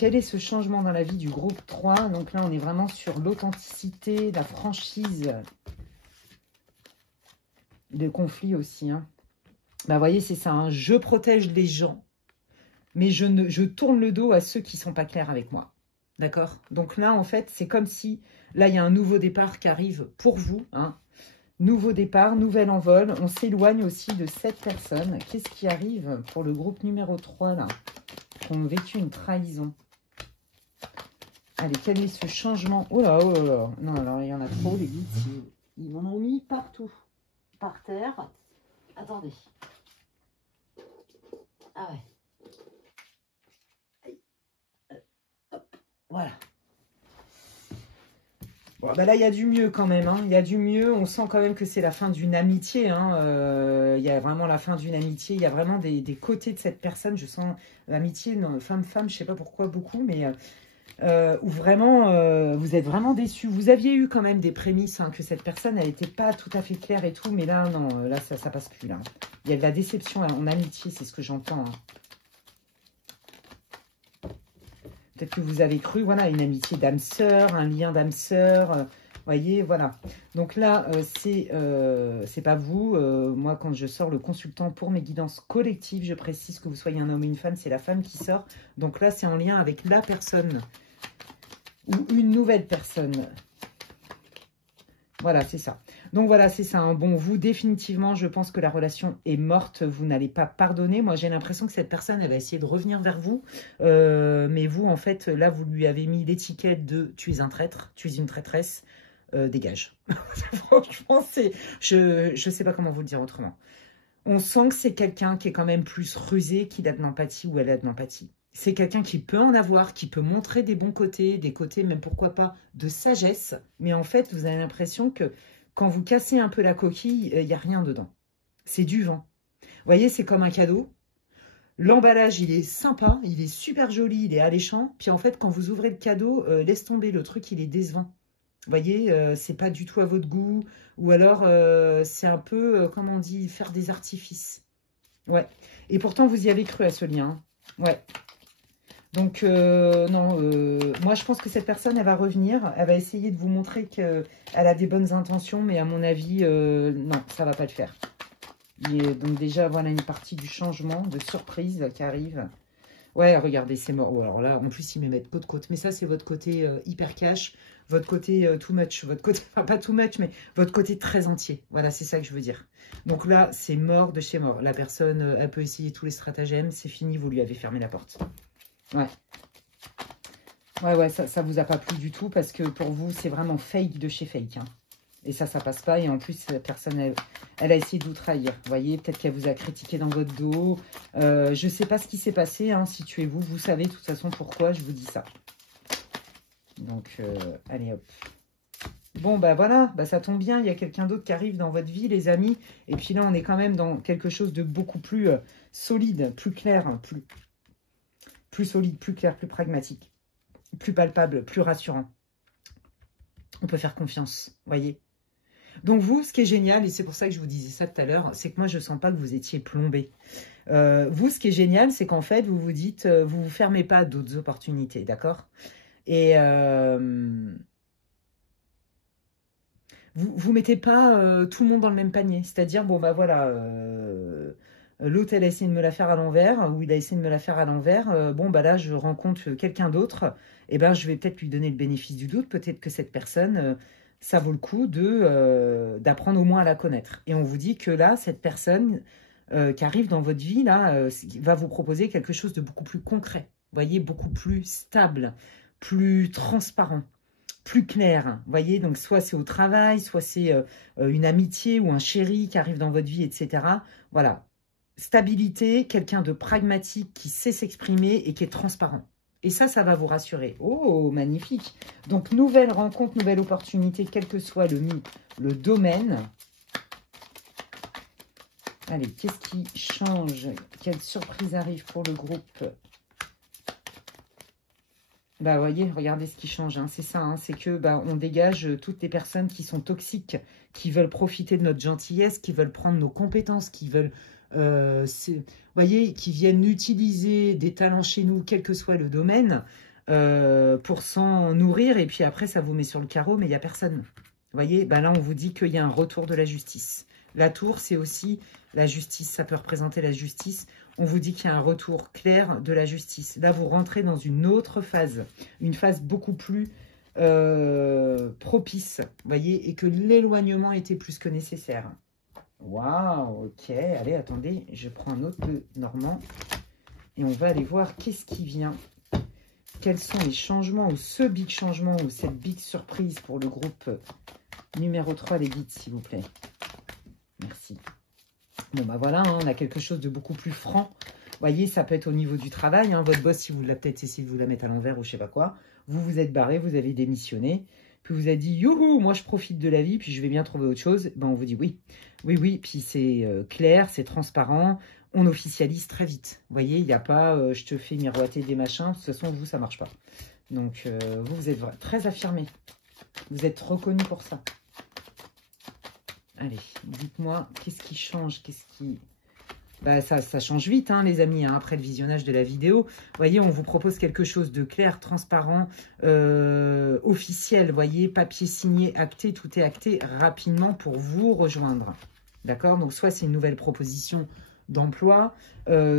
quel est ce changement dans la vie du groupe 3? Donc là, on est vraiment sur l'authenticité, la franchise, le conflit aussi. Hein. Bah, vous voyez, c'est ça. Hein. Je protège les gens, mais je tourne le dos à ceux qui ne sont pas clairs avec moi. D'accord? Donc là, en fait, c'est comme si, là, il y a un nouveau départ qui arrive pour vous. Hein. Nouveau départ, nouvel envol. On s'éloigne aussi de cette personne. Qu'est-ce qui arrive pour le groupe numéro 3, là? Qui ont vécu une trahison. Allez, quel est ce changement? Oh là, oh là, là. Non, alors, il y en a trop, les guides. Ils m'en ont mis partout. Par terre. Attendez. Ah ouais. Voilà. Bon, bah là, il y a du mieux quand même. Hein. Il y a du mieux. On sent quand même que c'est la fin d'une amitié. Hein. Il y a vraiment la fin d'une amitié. Il y a vraiment des côtés de cette personne. Je sens l'amitié, femme-femme, je ne sais pas pourquoi beaucoup, mais où vraiment, vous êtes vraiment déçus. Vous aviez eu quand même des prémices hein, que cette personne, elle n'était pas tout à fait claire et tout, mais là, non, là, ça passe plus. Là. Il y a de la déception en amitié, c'est ce que j'entends. Hein. Peut-être que vous avez cru, voilà, une amitié d'âme sœur, un lien d'âme sœur, voyez, voilà. Donc là, c'est pas vous. Moi, quand je sors le consultant pour mes guidances collectives, je précise que vous soyez un homme ou une femme, c'est la femme qui sort. Donc là, c'est en lien avec la personne ou une nouvelle personne. Voilà, c'est ça. Donc voilà, c'est ça. Hein. Bon, vous, définitivement, je pense que la relation est morte. Vous n'allez pas pardonner. Moi, j'ai l'impression que cette personne, elle va essayer de revenir vers vous. Mais vous, en fait, là, vous lui avez mis l'étiquette de « tu es un traître, tu es une traîtresse, dégage ». Franchement, je ne sais pas comment vous le dire autrement. On sent que c'est quelqu'un qui est quand même plus rusé, qu'il a de l'empathie ou elle a de l'empathie. C'est quelqu'un qui peut en avoir, qui peut montrer des bons côtés, des côtés même pourquoi pas de sagesse. Mais en fait, vous avez l'impression que quand vous cassez un peu la coquille, il n'y a rien dedans. C'est du vent. Vous voyez, c'est comme un cadeau. L'emballage, il est sympa, il est super joli, il est alléchant. Puis en fait, quand vous ouvrez le cadeau, laisse tomber, le truc, il est décevant. Vous voyez, c'est pas du tout à votre goût. Ou alors, c'est un peu, comment on dit, faire des artifices. Ouais. Et pourtant, vous y avez cru à ce lien. Ouais. Donc, non, moi, je pense que cette personne, elle va revenir. Elle va essayer de vous montrer qu'elle a des bonnes intentions. Mais à mon avis, non, ça va pas le faire. Donc déjà, voilà une partie du changement, de surprise qui arrive. Ouais, regardez, c'est mort. Oh, alors là, en plus, ils me mettent côte-côte. Mais ça, c'est votre côté hyper cash, votre côté too much, votre côté, enfin pas too much, mais votre côté très entier. Voilà, c'est ça que je veux dire. Donc là, c'est mort de chez mort. La personne, elle peut essayer tous les stratagèmes. C'est fini, vous lui avez fermé la porte. Ouais. Ouais, ça vous a pas plu du tout parce que pour vous, c'est vraiment fake de chez fake. Hein. Et ça passe pas. Et en plus, la personne, elle a essayé de vous trahir. Vous voyez, peut-être qu'elle vous a critiqué dans votre dos. Je sais pas ce qui s'est passé. Hein, situez-vous. Vous savez de toute façon pourquoi je vous dis ça. Donc, allez hop. Bon, bah voilà, bah, ça tombe bien. Il y a quelqu'un d'autre qui arrive dans votre vie, les amis. Et puis là, on est quand même dans quelque chose de beaucoup plus solide, plus clair, hein, plus solide, plus clair, plus pragmatique, plus palpable, plus rassurant. On peut faire confiance, voyez. Donc vous, ce qui est génial, et c'est pour ça que je vous disais ça tout à l'heure, c'est que moi, je ne sens pas que vous étiez plombé. Vous, ce qui est génial, c'est qu'en fait, vous vous dites, vous ne vous fermez pas d'autres opportunités, d'accord? Et vous ne mettez pas tout le monde dans le même panier. C'est-à-dire, bon, bah voilà, l'autre, elle a essayé de me la faire à l'envers, ou il a essayé de me la faire à l'envers. Bon, bah là, je rencontre quelqu'un d'autre. Et ben, je vais peut-être lui donner le bénéfice du doute. Peut-être que cette personne, ça vaut le coup d'apprendre au moins à la connaître. Et on vous dit que là, cette personne qui arrive dans votre vie, là, va vous proposer quelque chose de beaucoup plus concret. Vous voyez, beaucoup plus stable, plus transparent, plus clair. Vous voyez, donc soit c'est au travail, soit c'est une amitié ou un chéri qui arrive dans votre vie, etc. Voilà. Stabilité, quelqu'un de pragmatique qui sait s'exprimer et qui est transparent. Et ça va vous rassurer. Oh, magnifique. Donc, nouvelle rencontre, nouvelle opportunité, quel que soit le domaine. Allez, qu'est-ce qui change? Quelle surprise arrive pour le groupe? Bah, voyez, regardez ce qui change. Hein. C'est ça, hein, c'est que bah, on dégage toutes les personnes qui sont toxiques, qui veulent profiter de notre gentillesse, qui veulent prendre nos compétences, qui veulent... voyez, qui viennent utiliser des talents chez nous, quel que soit le domaine, pour s'en nourrir. Et puis après, ça vous met sur le carreau, mais il n'y a personne. Vous voyez, ben là, on vous dit qu'il y a un retour de la justice. La tour, c'est aussi la justice. Ça peut représenter la justice. On vous dit qu'il y a un retour clair de la justice. Là, vous rentrez dans une autre phase. Une phase beaucoup plus propice. Vous voyez, et que l'éloignement était plus que nécessaire. Waouh, ok. Allez, attendez, je prends un autre normand. Et on va aller voir qu'est-ce qui vient. Quels sont les changements ou ce big changement ou cette big surprise pour le groupe numéro 3 des guides, s'il vous plaît. Merci. Bon, bah voilà, hein, on a quelque chose de beaucoup plus franc. Vous voyez, ça peut être au niveau du travail. Hein, votre boss, si vous l'avez peut-être essayé de vous la mettre à l'envers ou je sais pas quoi, vous vous êtes barré, vous avez démissionné. Puis vous avez dit, youhou, moi je profite de la vie, puis je vais bien trouver autre chose. Ben, on vous dit oui. Oui, oui, puis c'est clair, c'est transparent. On officialise très vite. Vous voyez, il n'y a pas je te fais miroiter des machins. De toute façon, vous, ça ne marche pas. Donc, vous êtes très affirmé. Vous êtes reconnu pour ça. Allez, dites-moi, qu'est-ce qui change? Qu'est-ce qui... Bah, ça change vite, hein, les amis, hein, après le visionnage de la vidéo. Vous voyez, on vous propose quelque chose de clair, transparent, officiel. Vous voyez, papier signé, acté, tout est acté rapidement pour vous rejoindre. D'accord? Donc, soit c'est une nouvelle proposition d'emploi,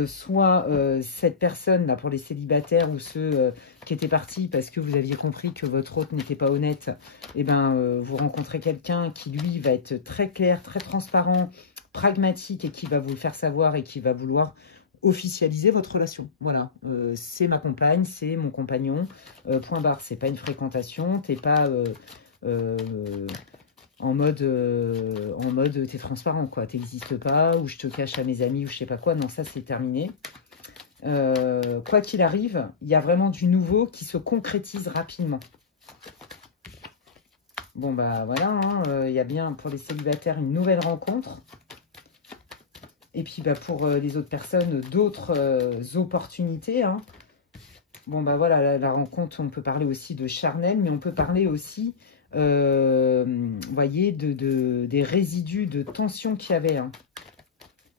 soit cette personne, là, pour les célibataires ou ceux qui étaient partis parce que vous aviez compris que votre hôte n'était pas honnête, et ben, vous rencontrez quelqu'un qui, lui, va être très clair, très transparent, pragmatique et qui va vous le faire savoir et qui va vouloir officialiser votre relation. Voilà, c'est ma compagne, c'est mon compagnon, point barre, c'est pas une fréquentation, t'es pas en mode t'es transparent, quoi, t'existes pas, ou je te cache à mes amis, ou je sais pas quoi, non, ça c'est terminé. Quoi qu'il arrive, il y a vraiment du nouveau qui se concrétise rapidement. Bon, bah voilà, hein, il y a bien pour les célibataires une nouvelle rencontre. Et puis bah, pour les autres personnes, d'autres opportunités. Hein. Bon, bah voilà, la rencontre, on peut parler aussi de charnel, mais on peut parler aussi, vous voyez, des résidus de tension qu'il y avait. Hein.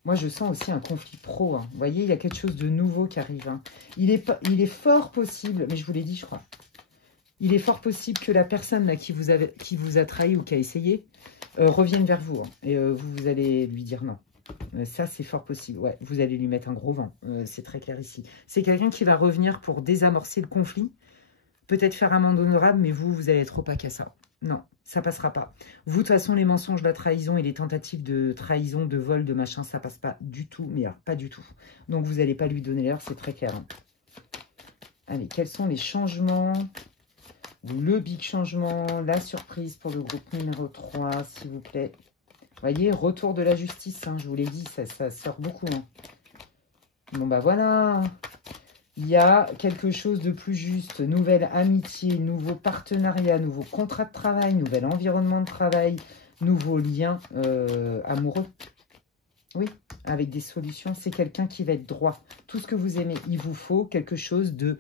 Moi, je sens aussi un conflit pro. Hein. Vous voyez, il y a quelque chose de nouveau qui arrive. Hein. Il est fort possible, mais je vous l'ai dit, je crois. Il est fort possible que la personne là, qui vous a trahi ou qui a essayé revienne vers vous. Hein. Et vous allez lui dire non. Ça, c'est fort possible. Ouais, vous allez lui mettre un gros vent. C'est très clair ici. C'est quelqu'un qui va revenir pour désamorcer le conflit. Peut-être faire amende honorable, mais vous allez être opaque à ça. Non, ça passera pas. Vous, de toute façon, les mensonges, la trahison et les tentatives de trahison, de vol, de machin, ça passe pas du tout. Mais alors, pas du tout. Donc, vous n'allez pas lui donner l'heure, c'est très clair. Hein. Allez, quels sont les changements? Le big changement, la surprise pour le groupe numéro 3, s'il vous plaît. Vous voyez, retour de la justice, hein, je vous l'ai dit, ça sort beaucoup. Hein. Bon, bah voilà. Il y a quelque chose de plus juste. Nouvelle amitié, nouveau partenariat, nouveau contrat de travail, nouvel environnement de travail, nouveau lien amoureux. Oui, avec des solutions. C'est quelqu'un qui va être droit. Tout ce que vous aimez, il vous faut quelque chose de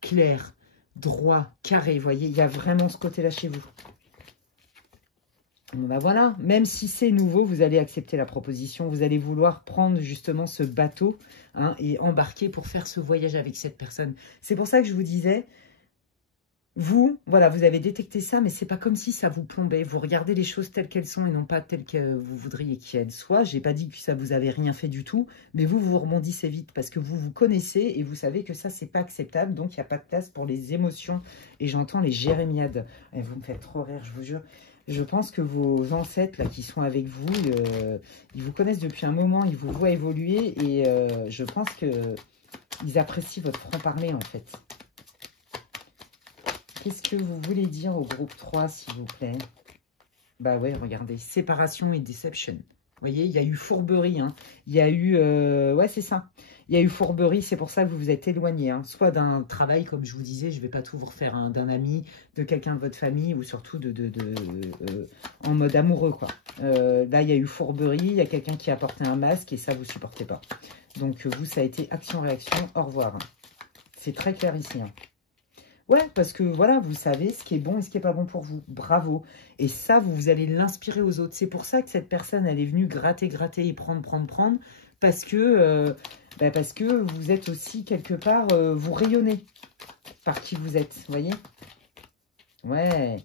clair, droit, carré. Vous voyez, il y a vraiment ce côté-là chez vous. Bon ben voilà, même si c'est nouveau, vous allez accepter la proposition. Vous allez vouloir prendre justement ce bateau hein, et embarquer pour faire ce voyage avec cette personne. C'est pour ça que je vous disais, vous, voilà, vous avez détecté ça, mais c'est pas comme si ça vous plombait. Vous regardez les choses telles qu'elles sont et non pas telles que vous voudriez qu'elles soient. J'ai pas dit que ça vous avait rien fait du tout, mais vous rebondissez vite parce que vous vous connaissez et vous savez que ça, c'est pas acceptable. Donc, il n'y a pas de place pour les émotions. Et j'entends les jérémiades. Et vous me faites trop rire, je vous jure. Je pense que vos ancêtres là, qui sont avec vous, ils vous connaissent depuis un moment, ils vous voient évoluer et je pense qu'ils apprécient votre franc-parler en fait. Qu'est-ce que vous voulez dire au groupe 3, s'il vous plaît? Bah ouais, regardez, séparation et déception. Vous voyez, il y a eu fourberie. Hein. Il y a eu... ouais, c'est ça. Il y a eu fourberie, c'est pour ça que vous vous êtes éloigné. Hein. Soit d'un travail, comme je vous disais, je ne vais pas tout vous refaire, hein, d'un ami, de quelqu'un de votre famille, ou surtout en mode amoureux. Quoi. Là, il y a eu fourberie, il y a quelqu'un qui a porté un masque et ça, vous ne supportez pas. Donc, vous, ça a été action-réaction, au revoir. C'est très clair ici. Hein. Ouais, parce que voilà, vous savez ce qui est bon et ce qui n'est pas bon pour vous. Bravo. Et ça, vous allez l'inspirer aux autres. C'est pour ça que cette personne, elle est venue gratter, gratter et prendre, prendre, prendre. Parce que vous êtes aussi quelque part, vous rayonnez par qui vous êtes. Vous voyez? Ouais.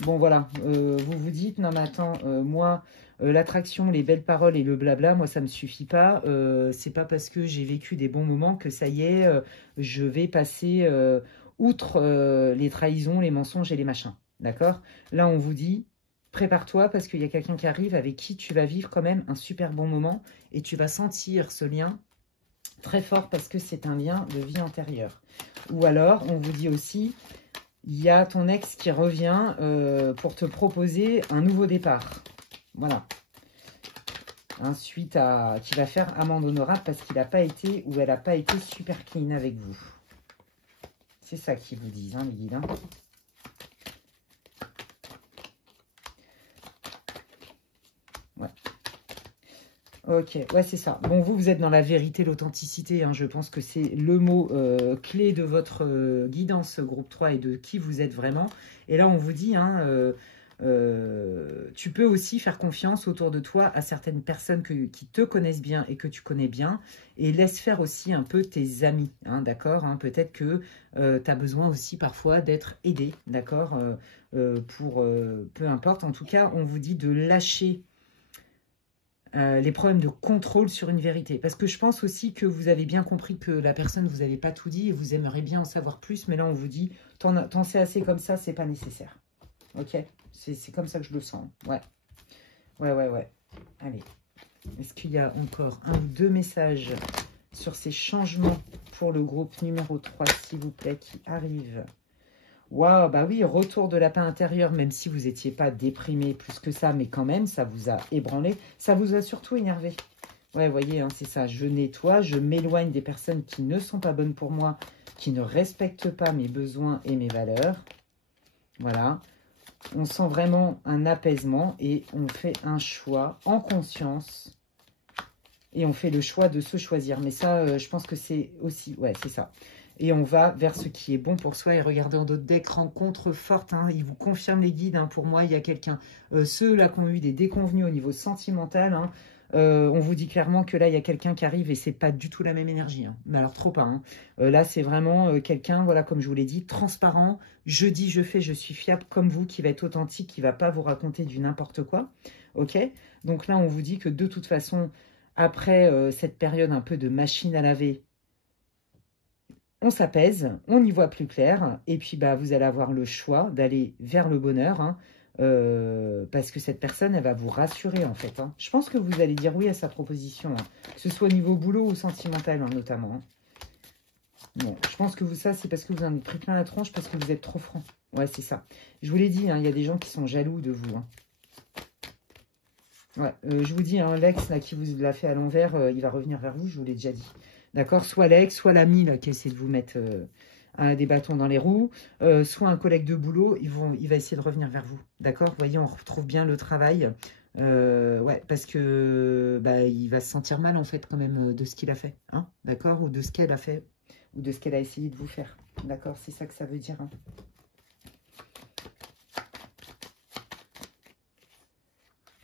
Bon, voilà. Vous vous dites, non mais attends, moi... l'attraction, les belles paroles et le blabla, moi, ça ne me suffit pas. C'est pas parce que j'ai vécu des bons moments que ça y est, je vais passer outre les trahisons, les mensonges et les machins. D'accord? Là, on vous dit, prépare-toi parce qu'il y a quelqu'un qui arrive avec qui tu vas vivre quand même un super bon moment et tu vas sentir ce lien très fort parce que c'est un lien de vie antérieure. Ou alors, on vous dit aussi, il y a ton ex qui revient pour te proposer un nouveau départ. Voilà. Ensuite, qui va faire amende honorable parce qu'il n'a pas été ou elle n'a pas été super clean avec vous. C'est ça qu'ils vous disent, hein, les guides. Hein. Ouais. Ok, ouais, c'est ça. Bon, vous êtes dans la vérité, l'authenticité. Hein. Je pense que c'est le mot clé de votre guidance groupe 3 et de qui vous êtes vraiment. Et là, on vous dit... Hein, tu peux aussi faire confiance autour de toi à certaines personnes qui te connaissent bien et que tu connais bien et laisse faire aussi un peu tes amis, hein, d'accord, hein, peut-être que tu as besoin aussi parfois d'être aidé, d'accord, peu importe, en tout cas, on vous dit de lâcher les problèmes de contrôle sur une vérité. Parce que je pense aussi que vous avez bien compris que la personne, vous n'avez pas tout dit et vous aimeriez bien en savoir plus, mais là, on vous dit, t'en sais assez comme ça, c'est pas nécessaire. Ok? C'est comme ça que je le sens. Ouais. Ouais. Allez. Est-ce qu'il y a encore un ou deux messages sur ces changements pour le groupe numéro 3, s'il vous plaît, qui arrive? Waouh, bah oui, retour de lapin intérieur, même si vous n'étiez pas déprimé plus que ça, mais quand même, ça vous a ébranlé. Ça vous a surtout énervé. Ouais, vous voyez, hein, c'est ça. Je nettoie, je m'éloigne des personnes qui ne sont pas bonnes pour moi, qui ne respectent pas mes besoins et mes valeurs. Voilà. On sent vraiment un apaisement et on fait un choix en conscience. Et on fait le choix de se choisir. Mais ça, je pense que c'est aussi... Ouais, c'est ça. Et on va vers ce qui est bon pour soi. Et regardez en d'autres decks, rencontre forte. Hein, ils vous confirment les guides. Hein, pour moi, il y a quelqu'un. Ceux-là qui ont eu des déconvenus au niveau sentimental. Hein, on vous dit clairement que là, il y a quelqu'un qui arrive et c'est pas du tout la même énergie. Hein. Mais alors, trop pas. Hein. Là, c'est vraiment quelqu'un, voilà, comme je vous l'ai dit, transparent. Je dis, je fais, je suis fiable comme vous, qui va être authentique, qui va pas vous raconter du n'importe quoi. Ok? Donc là, on vous dit que de toute façon, après cette période un peu de machine à laver, on s'apaise, on y voit plus clair. Et puis, bah, vous allez avoir le choix d'aller vers le bonheur. Hein, parce que cette personne, elle va vous rassurer en fait. Hein. Je pense que vous allez dire oui à sa proposition, hein, que ce soit au niveau boulot ou sentimental hein, notamment. Hein. Bon, je pense que ça, c'est parce que vous en avez pris plein la tronche, parce que vous êtes trop franc. Ouais, c'est ça. Je vous l'ai dit, hein, il y a des gens qui sont jaloux de vous. Hein. Ouais, je vous dis, hein, l'ex qui vous l'a fait à l'envers, il va revenir vers vous, je vous l'ai déjà dit. D'accord? Soit l'ex, soit l'ami qui essaie de vous mettre... des bâtons dans les roues, soit un collègue de boulot, il va essayer de revenir vers vous. D'accord? Vous voyez, on retrouve bien le travail. Ouais, parce que bah, il va se sentir mal, en fait, quand même, de ce qu'il a fait. Hein? D'accord? Ou de ce qu'elle a fait. Ou de ce qu'elle a essayé de vous faire. D'accord? C'est ça que ça veut dire. Hein?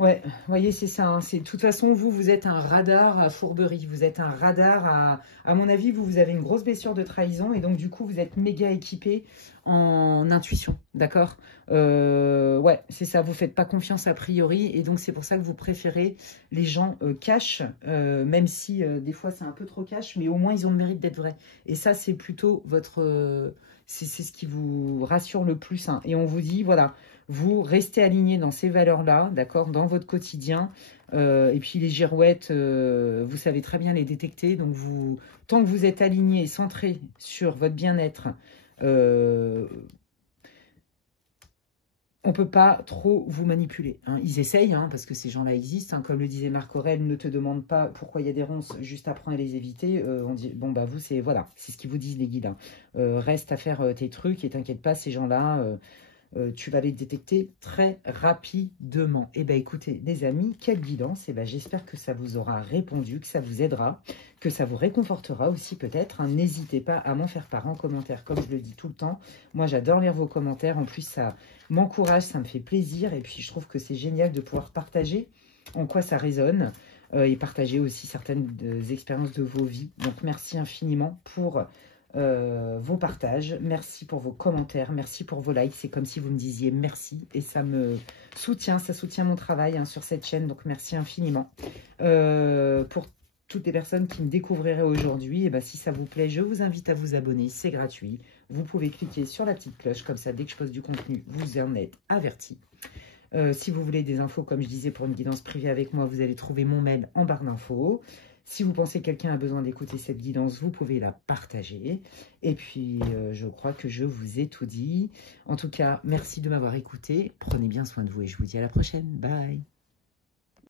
Ouais, vous voyez, c'est ça. Hein. De toute façon, vous êtes un radar à fourberie. Vous êtes un radar à mon avis, vous avez une grosse blessure de trahison. Et donc, du coup, vous êtes méga équipé en intuition. D'accord? Ouais, c'est ça. Vous ne faites pas confiance a priori. Et donc, c'est pour ça que vous préférez les gens cash. Même si, des fois, c'est un peu trop cash. Mais au moins, ils ont le mérite d'être vrais. Et ça, c'est plutôt votre... c'est ce qui vous rassure le plus. Hein. Et on vous dit, voilà... Vous restez aligné dans ces valeurs-là, d'accord, dans votre quotidien. Et puis les girouettes, vous savez très bien les détecter. Donc, tant que vous êtes aligné et centré sur votre bien-être, on ne peut pas trop vous manipuler. Hein. Ils essayent, hein, parce que ces gens-là existent. Hein. Comme le disait Marc Aurèle, ne te demande pas pourquoi il y a des ronces, juste apprends à les éviter. On dit, bon, bah vous, c'est ce qu'ils vous disent les guides. Hein. Reste à faire tes trucs et t'inquiète pas, ces gens-là... tu vas les détecter très rapidement. Et bien écoutez, les amis, quelle guidance. Et ben j'espère que ça vous aura répondu, que ça vous aidera, que ça vous réconfortera aussi peut-être. Hein. N'hésitez pas à m'en faire part en commentaire, comme je le dis tout le temps. Moi, j'adore lire vos commentaires. En plus, ça m'encourage, ça me fait plaisir. Et puis, je trouve que c'est génial de pouvoir partager en quoi ça résonne et partager aussi certaines expériences de vos vies. Donc, merci infiniment pour vos partages. Merci pour vos commentaires. Merci pour vos likes. C'est comme si vous me disiez merci. Et ça me soutient. Ça soutient mon travail hein, sur cette chaîne. Donc, merci infiniment. Pour toutes les personnes qui me découvriraient aujourd'hui, et ben, si ça vous plaît, je vous invite à vous abonner. C'est gratuit. Vous pouvez cliquer sur la petite cloche. Comme ça, dès que je poste du contenu, vous en êtes avertis. Si vous voulez des infos, comme je disais, pour une guidance privée avec moi, vous allez trouver mon mail en barre d'infos. Si vous pensez que quelqu'un a besoin d'écouter cette guidance, vous pouvez la partager. Et puis, je crois que je vous ai tout dit. En tout cas, merci de m'avoir écouté. Prenez bien soin de vous et je vous dis à la prochaine. Bye!